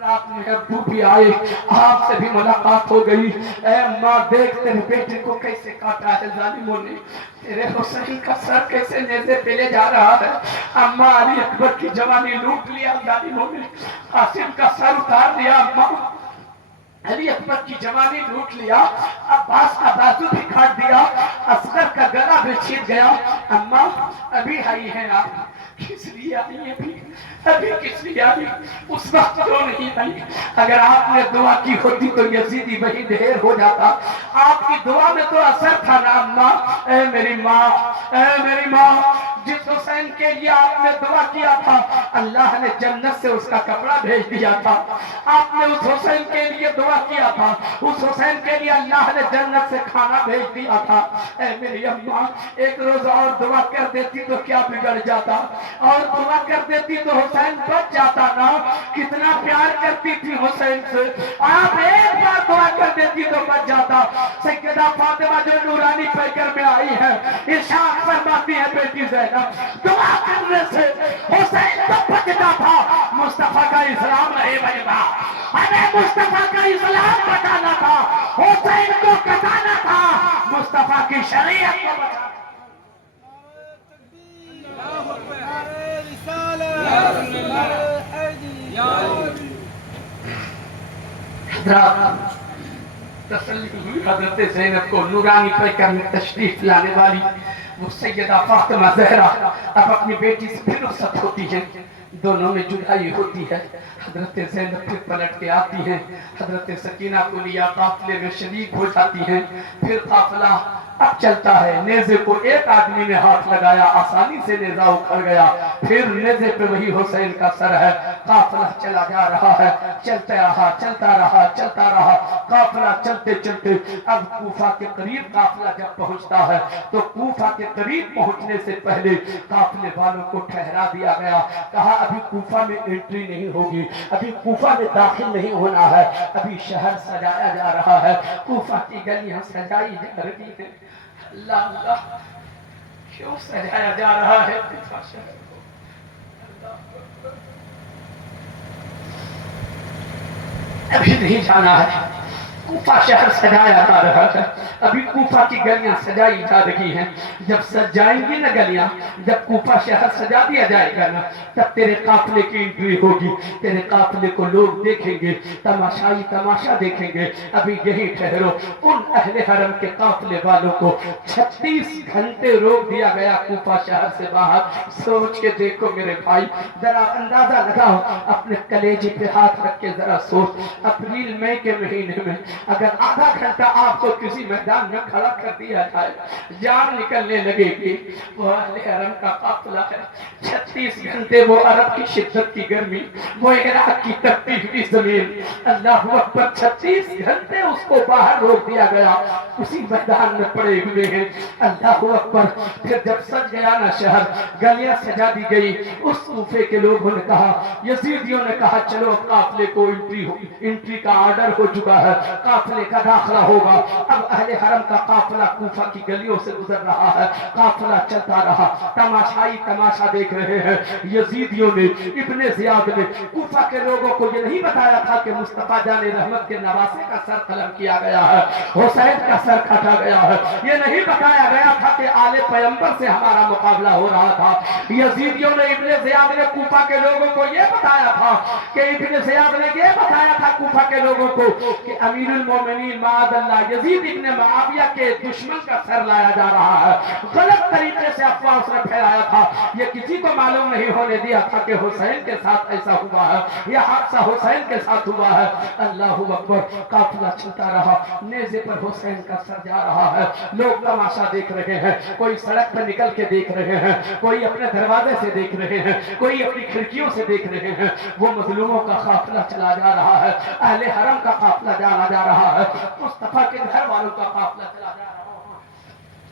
رات میں ابو بھی آئے، آپ سے بھی ملاقات ہو گئی۔ اے ماں دیکھ تیرے بیٹے کو کیسے کاٹا ہے ظالموں نے، تیرے حسین کا سر کیسے نیزے پہ لے جا رہا ہے۔ اماں علی اکبر کی جوانی لوٹ لیا ظالموں نے، قاسم کا سر اتار لیا، اماں علی اکبر کی جوانی لوٹ لیا، عباس کا بازو بھی کاٹ دیا، اصغر کا گلا بھی چھیٹ گیا۔ اماں ابھی آئی ہیں آپ، کس لیے آئی ہیں ابھی کس لیے آئی؟ اس وقت کیوں نہیں آئی؟ اگر آپ نے دعا کی ہوتی تو یزیدی وہی ڈھیر ہو جاتا۔ آپ کی دعا میں تو اثر تھا نا اماں۔ اے میری ماں، اے میری ماں، جس حسین کے لیے آپ نے دعا کیا تھا اللہ نے جنت سے اس کا کپڑا بھیج دیا تھا۔ آپ نے اس حسین کے لیے دعا کیا تھا، اس حسین کے لیے اللہ نے جنت سے کھانا بھیج دیا تھا۔ اے میری اماں، ایک روز اور دعا کر دیتی تو کیا بگڑ جاتا، اور دعا کر دیتی تو حسین بچ جاتا نا۔ کتنا پیار کرتی تھی حسین سے، آپ ایک بار دعا کر دیتی تو بچ جاتا۔ سیدہ فاطمہ جو نورانی پیکر میں آئی ہے، ارشاد فرماتی ہے بیٹی زینب دعا کرنے سے حسین تو بچتا تھا، مصطفیٰ کا اسلام نہیں بچتا۔ ہمیں مصطفیٰ کا اسلام بچانا تھا، حسین کو بچانا تھا، مصطفیٰ کی شریعت کو بچانا تھا۔ حضرات تسلی ہوئی حضرت زینب کو، نورانی پیکر میں تشریف لانے والی وہ سیدہ فاطمہ زہرا اب اپنی بیٹی سے پھر رخصت ہوتی ہیں، دونوں میں جدائی ہوتی ہے۔ حضرت زینب پھر پلٹ کے آتی ہیں، حضرت سکینہ کو لیا قافلے میں شریک ہو جاتی ہیں۔ پھر قافلہ اب چلتا ہے، نیزے کو ایک آدمی نے ہاتھ لگایا، آسانی سے نیزہ اکھڑ گیا، پھر نیزے پہ وہی حسین کا سر ہے۔ قافلہ چلا جا رہا ہے، چلتا رہا چلتا رہا چلتا رہا، قافلہ چلتے چلتے اب کوفہ کے قریب قافلہ جب پہنچتا ہے تو کوفہ کے قریب پہنچنے سے پہلے قافلے والوں کو ٹھہرا دیا گیا، کہا ابھی کوفہ میں انٹری نہیں ہوگی، ابھی کوفہ میں داخل نہیں ہونا ہے، ابھی شہر سجایا جا رہا ہے، کوفہ کی گلیاں سجائی جا رہی ہیں۔ اللہ اللہ، کیوں سجایا جا رہا ہے کوفہ شہر کو؟ ابھی نہیں جانا ہے، کوفہ شہر سجایا جا رہا ہے، ابھی کوفہ کی گلیاں سجائی جا رہی ہیں۔ جب سج جائیں گی نا گلیاں، جب کوفہ شہر سجا دیا جائے گا نا، تب تیرے قافلے کی انٹری ہوگی، تیرے قافلے کو لوگ دیکھیں گے، تماشائی تماشا دیکھیں گے۔ ابھی یہی ٹھہرو۔ ان اہل حرم کے قافلے والوں کو 36 گھنٹے روک دیا گیا کوفہ شہر سے باہر۔ سوچ کے دیکھو میرے بھائی، ذرا اندازہ لگاؤ، اپنے کلیجے پہ ہاتھ رکھ کے ذرا سوچ، اپریل مئی کے مہینے میں اگر آدھا گھنٹہ آپ کو کسی میدان میں کھڑا کر دیا جائے، جان نکلنے لگے گی۔ وہ اہل حرم کا قافلہ ہے، 36 گھنٹے وہ عرب کی شدت کی گرمی، وہ عراق کی تپتی ہوئی زمین، اللہ اکبر، 36 گھنٹے اس کو باہر روک دیا گیا، اسی میدان میں پڑے ہوئے ہیں۔ اللہ اکبر۔ پھر جب سج گیا نا شہر، گلیاں سجا دی گئی، اس کوفے کے لوگوں نے کہا، یزیدیوں نے کہا چلو اب قافلے کو انٹری کا آرڈر ہو چکا ہے، قافلے کا داخلہ ہوگا۔ اب اہل حرم کا قافلہ کوفہ کی گلیوں سے گزر رہا ہے، قافلہ چلتا رہا، تماشائی تماشا دیکھ رہے ہیں۔ یزیدیوں نے، ابن زیاد نے کوفہ کے لوگوں کو یہ نہیں بتایا تھا کہ مصطفیٰ جان رحمت کے نواسے کا سر قلم کیا گیا ہے، حسین کا سر کاٹا گیا ہے، یہ نہیں بتایا گیا تھا کہ آل پیغمبر سے ہمارا مقابلہ ہو رہا تھا۔ یزیدیوں نے، ابن زیاد نے کوفہ کے لوگوں کو یہ بتایا تھا کہ ابن زیاد نے یہ بتایا تھا کوفہ کے لوگوں کو کہ امیر المومنین معاذ اللہ یزید ابن معاویہ کے دشمن کا سر لایا جا رہا ہے۔ غلط طریقے سے افواہ اس نے پھیلایا تھا، یہ کسی کو معلوم نہیں ہونے دیا تھا کہ حسین کے ساتھ ایسا ہوا ہے، یہ حادثہ حسین کے ساتھ ہوا ہے۔ اللہ اکبر۔ قافلہ چلتا رہا، نیزے پر حسین کا سر جا رہا ہے، لوگ تماشا دیکھ رہے ہیں، کوئی سڑک پر نکل کے دیکھ رہے ہیں، کوئی اپنے دروازے سے دیکھ رہے ہیں، کوئی اپنی کھڑکیوں سے دیکھ رہے ہیں۔ وہ مظلوموں کا قافلہ چلا جا رہا ہے، اہل حرم کا قافلہ جانا جا رہا ہے، مصطفیٰ کے گھر والوں کا قافلہ چلا جا رہا ہے۔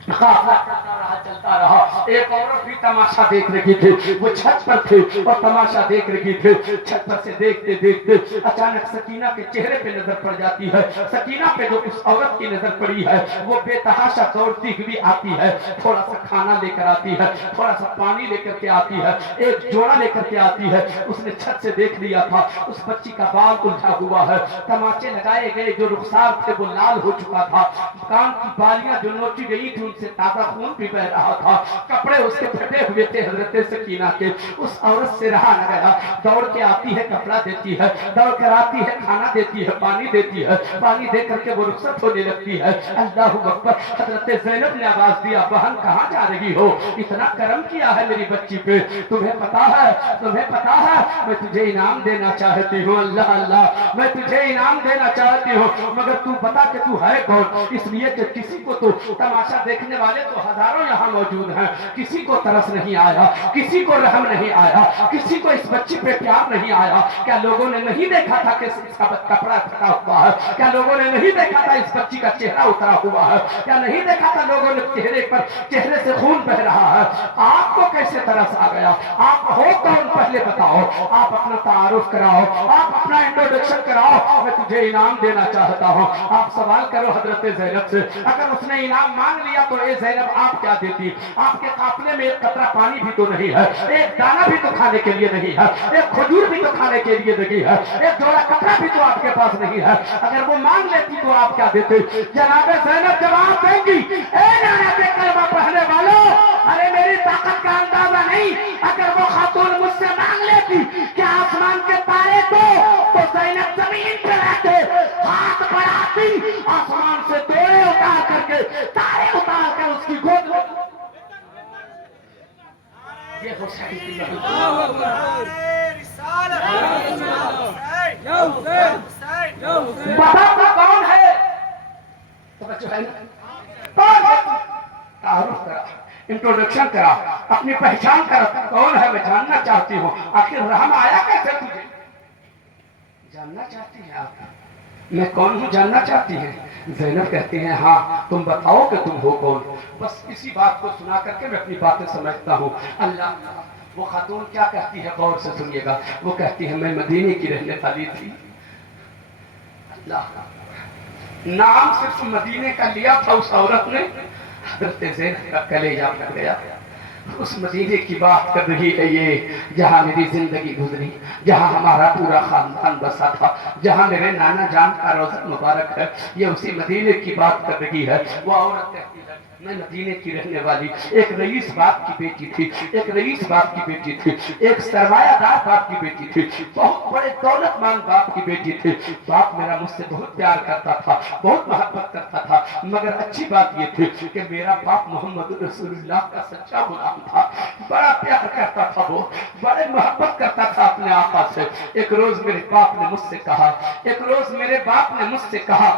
چلتا رہا. ایک عورت بھی تماشا دیکھ رہی تھی, وہ چھت پر تھے اور تماشا دیکھ رہی تھی. چھت پر سے دیکھتے دیکھتے اچانک سکینہ کے چہرے پہ نظر پڑ جاتی ہے. سکینہ پہ جو اس عورت کی نظر پڑی ہے وہ بے تحاشا دوڑتی ہوئی آتی ہے, تھوڑا سا کھانا لے کر آتی ہے, تھوڑا سا پانی لے کر کے آتی ہے, ایک جوڑا لے کر کے آتی ہے. اس نے چھت سے دیکھ لیا تھا اس بچی کا بال الجھا ہوا ہے, تماچے لگائے گئے, جو رخسار تھے وہ لال ہو چکا تھا, کان کی بالیاں جو نوچی گئی تھی ان سے تازہ خون بھی بہ رہا تھا, کپڑے اس کے پھٹے ہوئے تھے حضرت سکینہ کے. اس عورت سے رہا نہ گیا, دوڑ کے آتی ہے, کپڑا دیتی ہے, دوڑ کر آتی ہے, کھانا دیتی ہے, پانی دیتی ہے, پانی دے کر کے وہ رخصت ہونے لگتی ہے. اللہ اکبر. حضرت زینب نے آواز دیا, بہن کہاں جا رہی ہو؟ اتنا کرم کیا ہے میری بچی پہ, تمہیں پتا ہے, تمہیں پتا ہے میں تجھے انعام دینا چاہتی ہوں. اللہ اللہ, میں تجھے انعام دینا چاہتی ہوں, مگر تو بتا کہ تو ہے کون؟ اس لیے کہ کسی کو تو تماشا دیکھنے والے تو ہزاروں یہاں موجود ہیں, کسی کو ترس نہیں آیا, کسی کو رحم نہیں آیا, کسی کو اس بچی پہ پیار نہیں آیا. کیا لوگوں نے نہیں دیکھا تھا کہ اس کا کپڑا پھٹا ہوا ہے؟ کیا لوگوں نے نہیں دیکھا تھا اس بچی کا چہرہ اترا ہوا ہے؟ کیا نہیں دیکھا تھا لوگوں نے چہرے سے خون بہ رہا ہے؟ آپ کو کیسے ترس آ گیا؟ آپ ہو کون پہلے بتاؤ, آپ اپنا تعارف کراؤ, آپ اپنا انٹروڈکشن کراؤ, میں تجھے انعام دینا چاہتا ہوں. آپ سوال کرو حضرت زینب سے, اگر اس نے انعام مانگ لیا تو اے زینب آپ کیا دیتی؟ آپ کے قافلے میں ایک قطرہ پانی بھی تو نہیں ہے, ایک دانہ بھی تو کھانے کے لیے نہیں ہے, ایک کھجور بھی تو کھانے کے لیے نہیں ہے, ایک جوڑا کپڑا بھی تو آپ کے پاس نہیں ہے. اگر وہ مانگ لیتی تو آپ کیا دیتے؟ جناب زینب جواب دیں گی, اے لعنت کلمہ پڑھنے والوں, ارے میری طاقت کا اندازہ نہیں, اگر وہ خاتون مجھ سے مانگ لیتی کہ آسمان کے تارے تو زینب زمین پہ رہتے, ہاتھ بڑھاتی, آسمان سے توڑے اتار کر کے, تارے اتار کر اس کی گود میں. یہ حسین کی بتا تو کون ہے؟ توجہ ہے نا, کون ہے؟ تعارف کرا, انٹروڈکشن کرا, اپنی پہچان کرا, کون ہے میں جاننا چاہتی ہوں. آخر رحم آیا کیسے تجھے؟ جاننا چاہتی ہے آپ, میں کون ہوں جاننا چاہتی ہے؟ زینب کہتی ہیں ہاں, تم بتاؤ کہ تم ہو کون. بس اسی بات کو سنا کر کے میں اپنی باتیں سمجھتا ہوں. اللہ, وہ خاتون کیا کہتی ہے غور سے سنیے گا. وہ کہتی ہے میں مدینے کی رہنے والی تھی. اللہ, نام صرف مدینے کا لیا تھا اس عورت نے, حضرت زینب کا کلیجہ پھٹ گیا. اس مدینے کی بات کر رہی ہے یہ, جہاں میری زندگی گزری, جہاں ہمارا پورا خاندان بسا تھا, جہاں میرے نانا جان کا روزہ مبارک ہے, یہ اسی مدینے کی بات کر رہی ہے. وہ عورت کہتی ہے میں مدینے کی رہنے والی, ایک رئیس باپ کی بیٹی تھی, ایک رئیس باپ کی بیٹی تھی, ایک سرمایہ دار باپ کی بیٹی تھی, بہت بڑے دولت مند باپ کی بیٹی تھی. باپ میرا مجھ سے بہت پیار کرتا تھا, بہت محبت کرتا تھا, مگر اچھی بات یہ تھی کہ میرا باپ محمد رسول اللہ کا سچا غلام تھا, بڑا پیار کرتا تھا, وہ بڑے محبت کرتا تھا اپنے آقا سے. ایک روز میرے باپ نے مجھ سے کہا, ایک روز میرے باپ نے مجھ سے کہا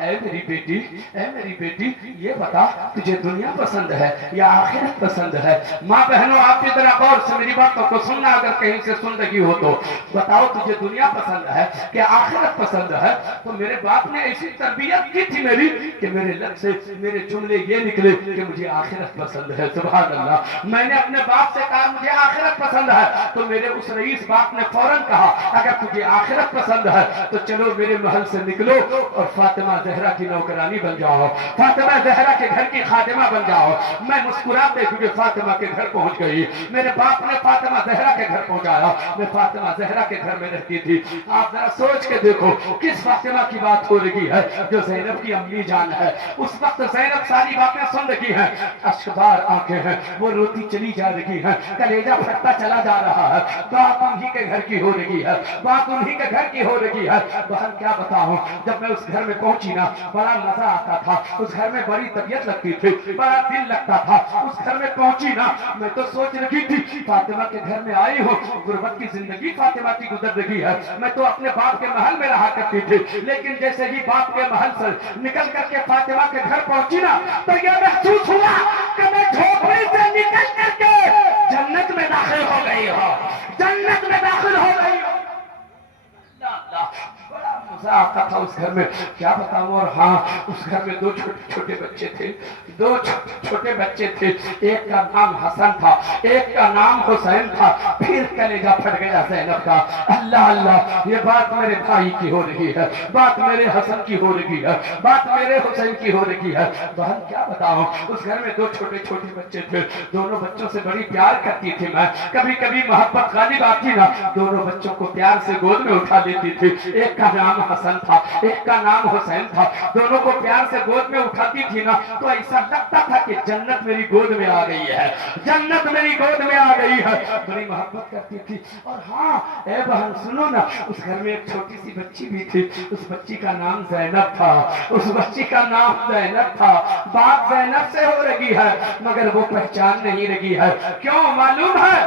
اے میری بیٹی, اے میری بیٹی, یہ بتا تجھے دنیا پسند ہے یا آخرت پسند ہے؟ ماں بہنوں آپ کی طرح غور سے میری باتوں کو سننا, اگر کہیں سے سن رہی ہو تو بتاؤ تجھے دنیا پسند ہے کہ آخرت پسند ہے؟ تو میرے باپ نے ایسی تربیت کی تھی میری کہ میرے لب سے میرے جملے یہ نکلے کہ مجھے آخرت پسند ہے. سبحان اللہ. میں نے اپنے باپ سے کہا مجھے آخرت پسند ہے, تو میرے اس رئیس باپ نے فوراً کہا اگر تجھے آخرت پسند ہے تو چلو میرے محل سے نکلو اور فاطمہ زہرا کی نوکرانی بن جاؤ, فاطمہ زہرا کے گھر کی خادمہ بن جاؤ. میں مسکراتے ہوئے فاطمہ کے گھر پہنچ گئی. میرے باپ نے فاطمہ زہرا کے گھر پہنچایا, میں فاطمہ زہرا کے گھر میں رہتی تھی. آپ ذرا سوچ کے دیکھو کس فاطمہ کی بات ہو رہی ہے, جو زینب کی امی جان ہے. اس وقت زینب ساری باتیں سن رہی ہے, اشکبار آنکھیں ہیں, وہ روتی چلی جا رہی ہے, کلیجہ پھٹتا چلا جا رہا ہے. بات انہی کے گھر کی ہو رہی ہے, بات انہی کے گھر کی ہو رہی ہے. بہن کیا بتاؤں, جب میں اس گھر میں پہنچی نا بڑا مزہ آتا تھا. اس گھر میں بڑی طبیعت لگتی تھی, بڑا دل لگتا تھا. اس گھر میں پہنچی نا میں تو سوچ رہی تھی فاطمہ کے گھر میں آئی ہوں, غربت کی زندگی فاطمہ کی گزر رہی ہے. میں تو اپنے باپ کے محل میں رہا کرتی تھی, لیکن جیسے ہی باپ کے محل سے نکل کر کے فاطمہ کے گھر پہنچی نا تو یہ محسوس ہوا کہ میں جھوپڑی سے نکل کر کے جنت میں داخل ہو گئی ہوں, جنت میں داخل ہو گئی ہوں. بڑا مزہ آتا تھا اس گھر میں کیا بتاؤں. اور ہاں اس گھر میں 2 چھوٹے چھوٹے بچے تھے, 2 چھوٹے بچے تھے. ایک کا نام حسن تھا, ایک کا نام حسین تھا. پھر کلیجہ پھٹ گیا زینب کا. اللہ اللہ, یہ بات میرے بھائی کی ہو رہی ہے, بات میرے حسن کی ہو رہی ہے, بات میرے حسین کی ہو رہی ہے. بہن کیا بتاؤں, اس گھر میں 2 چھوٹے چھوٹے بچے تھے. دونوں بچوں سے بڑی پیار کرتی تھی میں. کبھی کبھی محبت غالب آتی نا, دونوں بچوں کو پیار سے گود میں اٹھا لیتی تھی. ایک کا نام حسن تھا, ایک کا نام حسین تھا. دونوں کو پیار سے گود میں اٹھاتی تھی نا تو ایسا لگتا تھا کہ جنت میری گود میں آ گئی ہے, جنت میری گود میں آ گئی ہے. بڑی محبت کرتی تھی. اور ہاں اے بہن سنو نا, اس گھر میں ایک چھوٹی سی بچی بھی تھی. اس بچی کا نام زینب تھا, اس بچی کا نام زینب تھا. بات زینب سے ہو رہی ہے مگر وہ پہچان نہیں رہی ہے. کیوں معلوم ہے,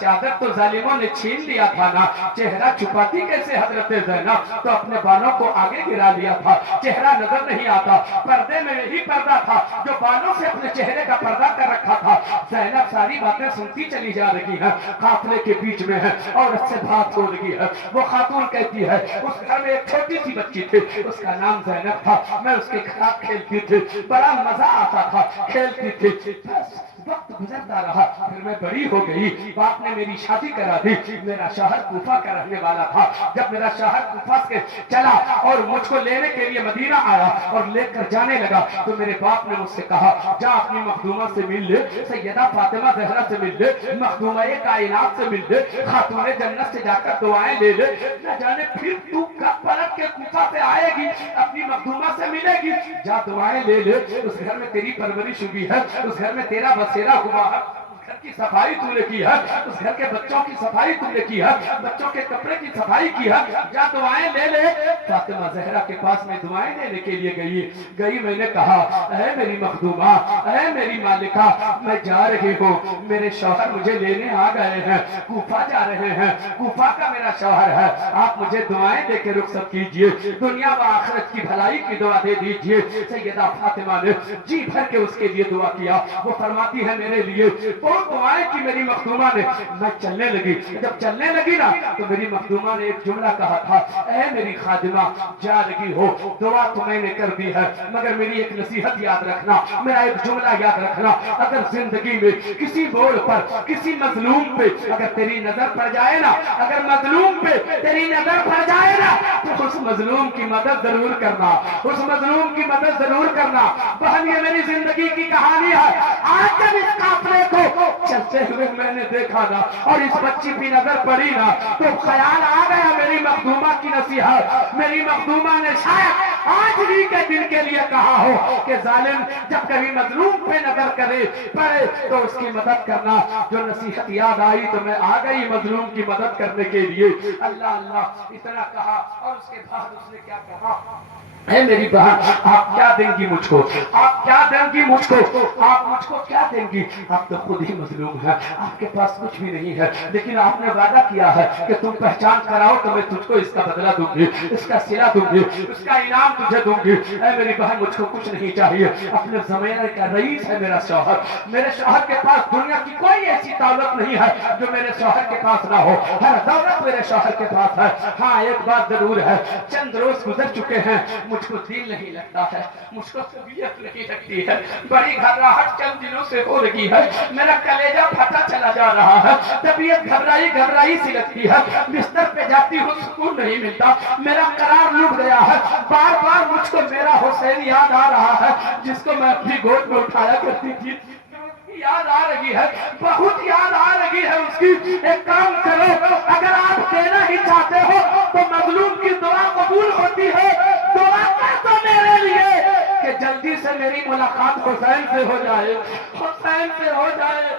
چادر تو ظالموں نے چھین لیا تھا نا. چہرہ چھپاتی کیسے حضرت زینب, تو اپنے بالوں کو آگے گرا لیا تھا. چہرہ نظر نہیں آتا, پردے میں یہی پردہ تھا جو بالوں سے اپنے چہرے کا پردہ کر رکھا تھا. زینب ساری باتیں سنتی چلی جا رہی ہے, قافلے کے بیچ میں ہے, عورت سے بات ہو رہی ہے. وہ خاتون کہتی ہے اس گھر میں ایک چھوٹی سی بچی تھی, اس کا نام زینب تھا. میں اس کے خلاف کھیلتی تھی, بڑا مزہ آتا تھا, کھیلتی تھی. بس وقت گزرتا رہا, پھر میں بڑی ہو گئی. باپ نے میری شادی کرا دی. میرا شوہر کوفہ کا رہنے والا تھا. جب میرا شوہر کوفہ سے چلا اور مجھ کو لینے کے لیے مدینہ آیا اور لے کر جانے لگا تو میرے باپ نے مجھ سے کہا جا اپنی مخدومہ سے مل لے, سیدہ فاطمہ زہرا سے مل لے, مخدومہ کائنات سے مل لے, خاتون جنت سے جا کر دعائیں لے لے. نہ جانے پھر تو کب پلٹ کے کوفہ سے آئے گی, اپنی مخدومہ سے ملے گی. جا دعائیں لے لے. اس گھر میں تیری پرورش ہوئی ہے, اس گھر میں تیرا بسیرا ہوا ہے, اس گھر کی صفائی تو نے کی ہے, اس گھر کے بچوں کی صفائی تو نے کی ہے, بچوں کے کپڑے کی صفائی کی ہے. جا دعائیں لے لے. فاطمہ زہرا کے پاس میں دعائیں لینے کے لیے گئی. میں نے کہا اے میری مخدومہ, اے میری مالکہ, میں جا رہی ہوں, میرے شوہر مجھے لینے آ گئے ہیں, کوفہ جا رہے ہیں, کوفہ کا میرا شوہر ہے, آپ مجھے دعائیں دے کے رخصت کیجئے, دنیا و آخرت کی بھلائی کی دعا دے دیجئے. سیدہ فاطمہ نے جی بھر کے اس کے لیے دعا کیا. وہ فرماتی ہے میرے لیے بہت دعائیں کی میری مخدومہ نے. میں چلنے لگی, جب چلنے لگی نا تو میری مخدومہ نے ایک جملہ کہا تھا, اے میری خادمہ جا رہی ہو, دعا تو میں نے کر دی ہے مگر میری ایک نصیحت یاد رکھنا, میرا ایک جملہ یاد رکھنا. اگر زندگی میں کسی موڑ پر کسی مظلوم پہ اگر تیری نظر پڑ جائے نا, اگر مظلوم پہ تیری نظر پڑ جائے نا تو اس مظلوم کی مدد ضرور کرنا, اس مظلوم کی مدد ضرور کرنا. بہن یہ میری زندگی کی کہانی ہے. آج جب اس قافلے کو چلتے ہوئے میں نے دیکھا نا اور اس بچی پہ نظر پڑی نا تو خیال آ گیا میری مخدومہ کی نصیحت. میری مخدومہ نے شاید آج بھی کے دن کے لیے کہا ہو کہ ظالم جب کبھی مظلوم پہ نظر کرے پڑے تو اس کی مدد کرنا. جو نصیحت یاد آئی تو میں آ گئی مظلوم کی مدد کرنے کے لیے. اللہ اللہ اتنا کہا اور اس کے بعد اس نے کیا کہا, اے میری بہن آپ کیا دیں گی مجھ کو, آپ کیا دیں گی مجھ کو, آپ مجھ کو کیا دیں گی, آپ تو خود ہی مظلوم ہیں, آپ کے پاس کچھ بھی نہیں ہے, لیکن آپ نے وعدہ کیا ہے کہ تم پہچان کراؤ تو میں تجھ کو اس کا بدلہ دوں گی, اس کا صلہ دوں گی, اس کا انعام تجھے دوں گی. اے میری بہن مجھ کو کچھ نہیں چاہیے, اپنے زمانے کا رئیس ہے میرا شوہر, میرے شوہر کے پاس دنیا کی کوئی ایسی دولت نہیں ہے جو میرے شوہر کے پاس نہ ہو, ہر دولت میرے شوہر کے پاس ہے. ہاں ایک بات ضرور ہے, چند روز گزر چکے ہیں, مجھ کو دل نہیں لگتا ہے, مجھ کو طبیعت نہیں لگتی ہے, بڑی گھبراہٹ چند دنوں سے ہو رہی ہے, میرا کلیجہ پھٹا چلا جا رہا ہے, طبیعت گھبرائی سی لگتی ہے, بستر پہ جاتی ہوں سکون نہیں ملتا, میرا قرار لٹ گیا ہے. بار بار مجھ کو میرا حسین یاد آ رہا ہے جس کو میں اپنی گود میں اٹھایا کرتی تھی, یاد آ رہی ہے, بہت یاد آ رہی ہے اس کی. ایک کام کرو, اگر آپ دینا ہی چاہتے ہو تو مظلوم کی دعا قبول ہوتی ہے, دعا کر دو میرے لیے کہ جلدی سے میری ملاقات حسین سے ہو جائے, حسین سے ہو جائے.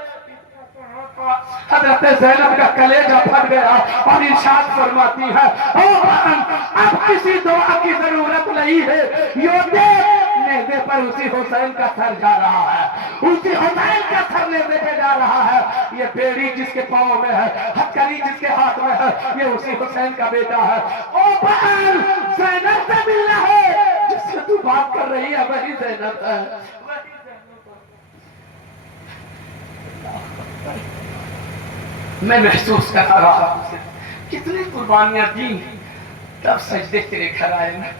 حضرت زینب کا کلیجہ پھٹ گیا اور ارشاد فرماتی ہے, اب کسی دعا کی ضرورت نہیں ہے, یہ دیکھ نیزے پر اسی حسین کا سر جا رہا ہے, اسی حسین کا سر نیزے پہ جا رہا ہے. یہ بیڑی جس کے پاؤں میں ہے, ہتھکڑی جس کے ہاتھ میں ہے, یہ اسی حسین کا بیٹا ہے. او بہن زینب سے ملنا ہے, جس سے تو بات کر رہی ہے وہی زینب ہے. میں محسوس کر رہا ہوں کتنی قربانیاں دی, تب سجدے تیرے گھر آئے نا،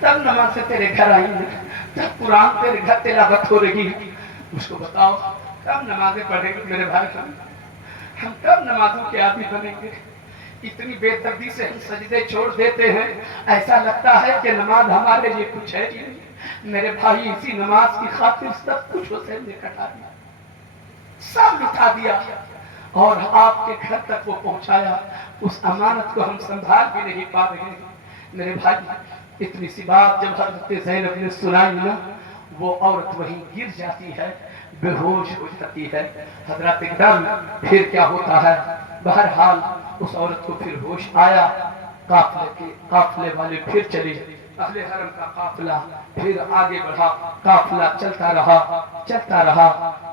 تب نمازیں تیرے گھر آئی نا، تب قرآن تیرے گھر تلاوت ہو رہی ہے. مجھ کو بتاؤ کب نمازیں پڑھیں گے میرے بھائی؟ ہم کب نمازوں کے عادی بنیں گے؟ اتنی بے دردی سے ہم سجدے چھوڑ دیتے ہیں، ایسا لگتا ہے کہ نماز ہمارے لیے کچھ ہے ہی نہیں. میرے بھائی اسی نماز کی خاطر سب کچھ حسین نے کٹا دیا، سب لٹا دیا اور آپ کے گھر تک وہ پہنچایا. اس امانت کو ہم سنبھال بھی نہیں پا رہے ہیں. میرے بھائی اتنی سی بات جب حضرت زینب نے سنائی نا، وہ عورت وہیں گر جاتی ہے، بے ہوش ہو جاتی ہے. حضرت اقدام پھر کیا ہوتا ہے؟ بہرحال اس عورت کو پھر ہوش آیا. قافلے والے پھر چلے، اہل حرم کا قافلہ پھر آگے بڑھا. قافلہ چلتا رہا.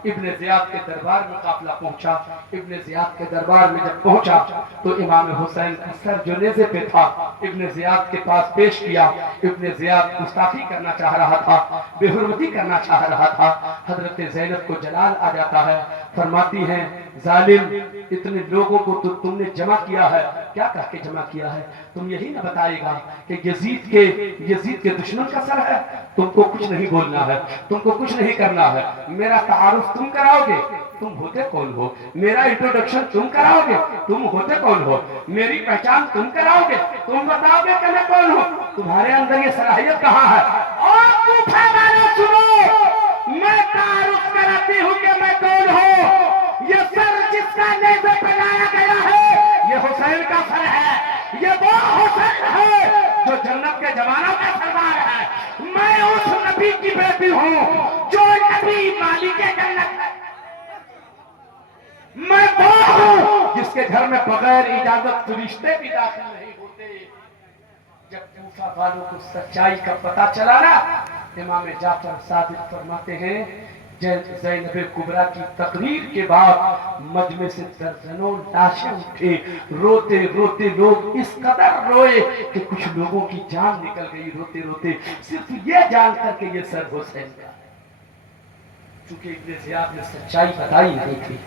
ابن زیاد کے دربار میں قافلہ پہنچا. ابن زیاد کے دربار میں جب پہنچا تو امام حسین کا سر جو نیزے پہ تھا ابن زیاد کے پاس پیش کیا. ابن زیاد گستاخی کرنا چاہ رہا تھا، بے حرمتی کرنا چاہ رہا تھا. حضرت زینب کو جلال آ جاتا ہے، فرماتی ہیں ظالم اتنے لوگوں کو تو تم نے جمع کیا ہے، کیا کہہ کے جمع کیا ہے؟ تم یہی نہ بتائے گا کہ یزید کے دشمن کا سر ہے؟ تم کو کچھ نہیں بولنا ہے، تم کو کچھ نہیں کرنا ہے. میرا تعارف تم کراؤ گے؟ تم ہوتے کون ہو؟ میرا انٹروڈکشن تم کراؤ گے؟ تم ہوتے کون ہو؟ میری پہچان تم کراؤ گے؟ تم بتاؤ گے کہ میں کون ہوں؟ تمہارے اندر یہ صلاحیت کہاں ہے؟ اور کوفہ والے سنو، میں تعارف کراتی ہوں کہ میں کون ہوں. یہ سر جس کا نیزے پہ لایا گیا ہے یہ حسین کا سر ہے. یہ وہ حسین ہے جو جنت کے جوانوں کا سردار ہے. میں اس نبی کی بیٹی ہوں جو نبی مالک جنت ہے. میں وہ ہوں جس کے گھر میں بغیر اجازت فرشتے بھی داخل نہیں ہوتے. جب کوفہ والوں کو سچائی کا پتہ چلا نا، امام جعفر صادق فرماتے ہیں زینب کبریٰ کی تقریر کے بعد مجمع سے درجنوں لاشیں اٹھے. روتے روتے لوگ اس قدر روئے کہ کچھ لوگوں کی جان نکل گئی روتے روتے، صرف یہ جان کر کے یہ سر حسین کا. چونکہ ابن زیاد نے سچائی بتائی نہیں تھی.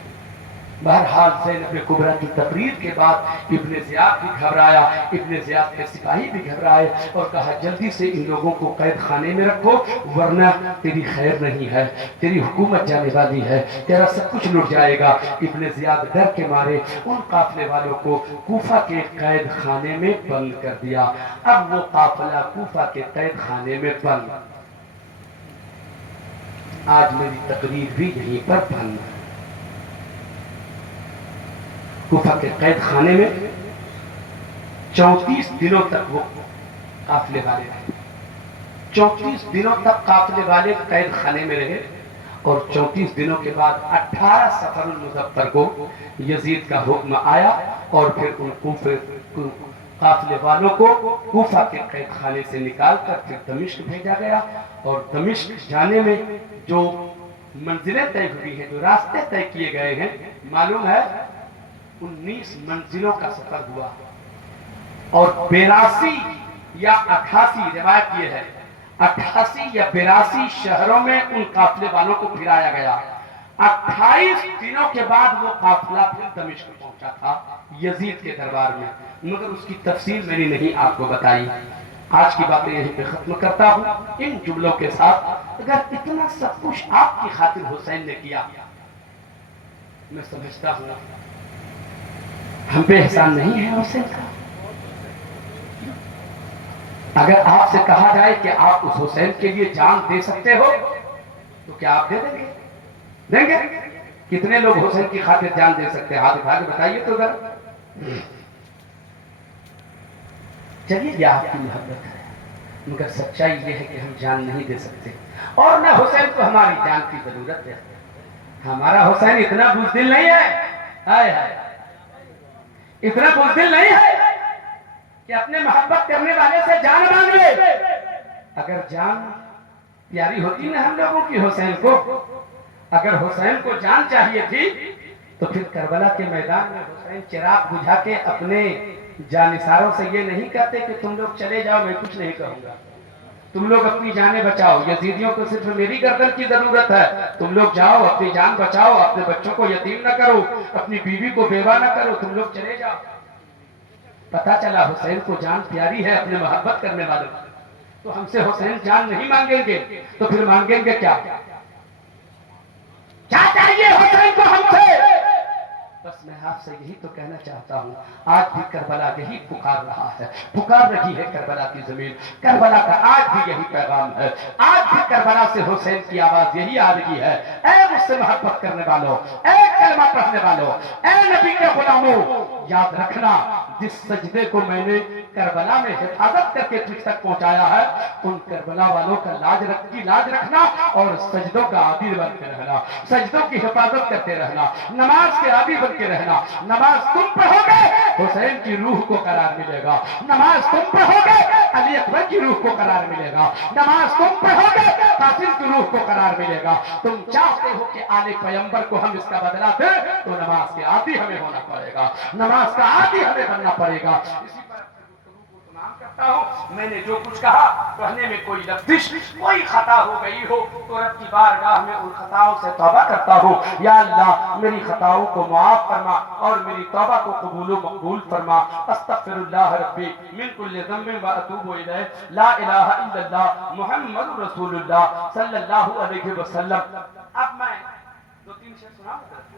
بہرحال زینب کبریٰ کی تقریر کے بعد ابن زیاد بھی گھبرایا، ابن زیاد کے سپاہی بھی گھبرائے اور کہا جلدی سے ان لوگوں کو قید خانے میں رکھو ورنہ تیری خیر نہیں ہے، تیری حکومت جانے والی ہے، تیرا سب کچھ لٹ جائے گا. ابن زیاد ڈر کے مارے ان قافلے والوں کو کوفہ کے قید خانے میں بند کر دیا. اب وہ قافلہ کوفہ کے قید خانے میں بند. آج میری تقریر بھی یہیں پر بند. کوفہ کے قید خانے میں 34 دنوں تک وہ قافلے والے رہے. 34 دنوں تک قافلے والے قید خانے میں رہے اور 34 دنوں کے بعد 18 صفر المظفر کو یزید کا حکم آیا اور پھر ان قافلے والوں کو کوفہ کے قید خانے سے نکال کر پھر دمشق بھیجا گیا. اور دمشق جانے میں جو منزلیں طے ہوئی ہیں، جو راستے طے کیے گئے ہیں، معلوم ہے 19 منزلوں کا سفر ہوا اور 82 یا 88 روایت یہ ہے 88 یا 82 شہروں میں ان قافلے والوں کو پھرایا گیا. 28 دنوں کے بعد وہ قافلہ پھر دمشق پہنچا تھا یزید کے دربار میں، مگر اس کی تفصیل میں نے نہیں آپ کو بتائی. آج کی باتیں یہیں پہ ختم کرتا ہوں ان جملوں کے ساتھ. اگر اتنا سب کچھ آپ کی خاطر حسین نے کیا، میں سمجھتا ہوں ہم پہ احسان نہیں ہے حسین کا. اگر آپ سے کہا جائے کہ آپ اس حسین کے لیے جان دے سکتے ہو تو کیا آپ دے دیں گے؟ دیں گے؟ کتنے لوگ حسین کی خاطر جان دے سکتے ہیں؟ ہاتھ اٹھا کے بتائیے تو ذرا. چلیے یہ آپ کی محبت ہے مگر سچائی یہ ہے کہ ہم جان نہیں دے سکتے اور نہ حسین کو ہماری جان کی ضرورت ہے. ہمارا حسین اتنا بزدل نہیں ہے، ہائے ہائے اتنا بزدل نہیں ہے کہ اپنے محبت کرنے والے سے جان مانگ لے. اگر جان پیاری ہوتی نا ہم لوگوں کی حسین کو، اگر حسین کو جان چاہیے تھی تو پھر کربلا کے میدان میں حسین چراغ بجھا کے اپنے جانثاروں سے یہ نہیں کہتے کہ تم لوگ چلے جاؤ میں کچھ نہیں کہوں گا، تم لوگ اپنی جانیں بچاؤ، یزیدیوں کو صرف میری گردن کی ضرورت ہے، تم لوگ جاؤ اپنی جان بچاؤ، اپنے بچوں کو یتیم نہ کرو، اپنی بیوی کو بیوہ نہ کرو، تم لوگ چلے جاؤ. پتا چلا حسین کو جان پیاری ہے اپنے محبت کرنے والوں کی، تو ہم سے حسین جان نہیں مانگیں گے تو پھر مانگیں گے کیا؟ کیا چاہیے حسین کو ہم سے؟ بس میں آپ سے یہی تو کہنا چاہتا ہوں، آج بھی کربلا یہی پکار رہا ہے، پکار رہی ہے کربلا کی زمین، کربلا کا آج بھی یہی پیغام ہے، آج بھی کربلا سے حسین کی آواز یہی آ رہی ہے، اے مجھ سے محبت کرنے والوں، اے کلمہ پڑھنے والوں، اے نبی کے غلاموں، یاد رکھنا جس سجدے کو میں نے کربلا میں حفاظت کر کے تجھ تک پہنچایا ہے، ان کربلا والوں کا لاج رکھنا اور سجدوں کا عادی بن کے رہنا، سجدوں کی حفاظت کرتے رہنا، نماز کے عادی بن کے رہنا۔ نماز تم پڑھو گے حسین کی روح کو قرار ملے گا، نماز تم پڑھو گے علی اکبر کی روح کو قرار ملے گا، نماز تم پڑھو گے قاسم کی روح کو قرار ملے گا۔ تم چاہتے ہو کہ آل پیغمبر کو ہم اس کا بدلہ دیں تو نماز کے عادی ہمیں ہونا پڑے گا، نماز کا عادی ہمیں بننا پڑے گا۔ اسی پر تمام کرتا ہوں، میں نے جو کچھ کہا کہنے میں کوئی لفظ کوئی خطا ہو گئی ہو تو رب کی بارگاہ میں ان خطاؤں سے توبہ کرتا ہوں، یا اللہ میری خطاؤں کو معاف فرما اور میری توبہ کو قبول و مقبول فرما۔ استغفر اللہ ربی من کل ذنب و اتوب الیہ، لا الہ الا اللہ محمد رسول اللہ صلی اللہ علیہ وسلم۔ اب میں دو تین شعر سناؤں گا۔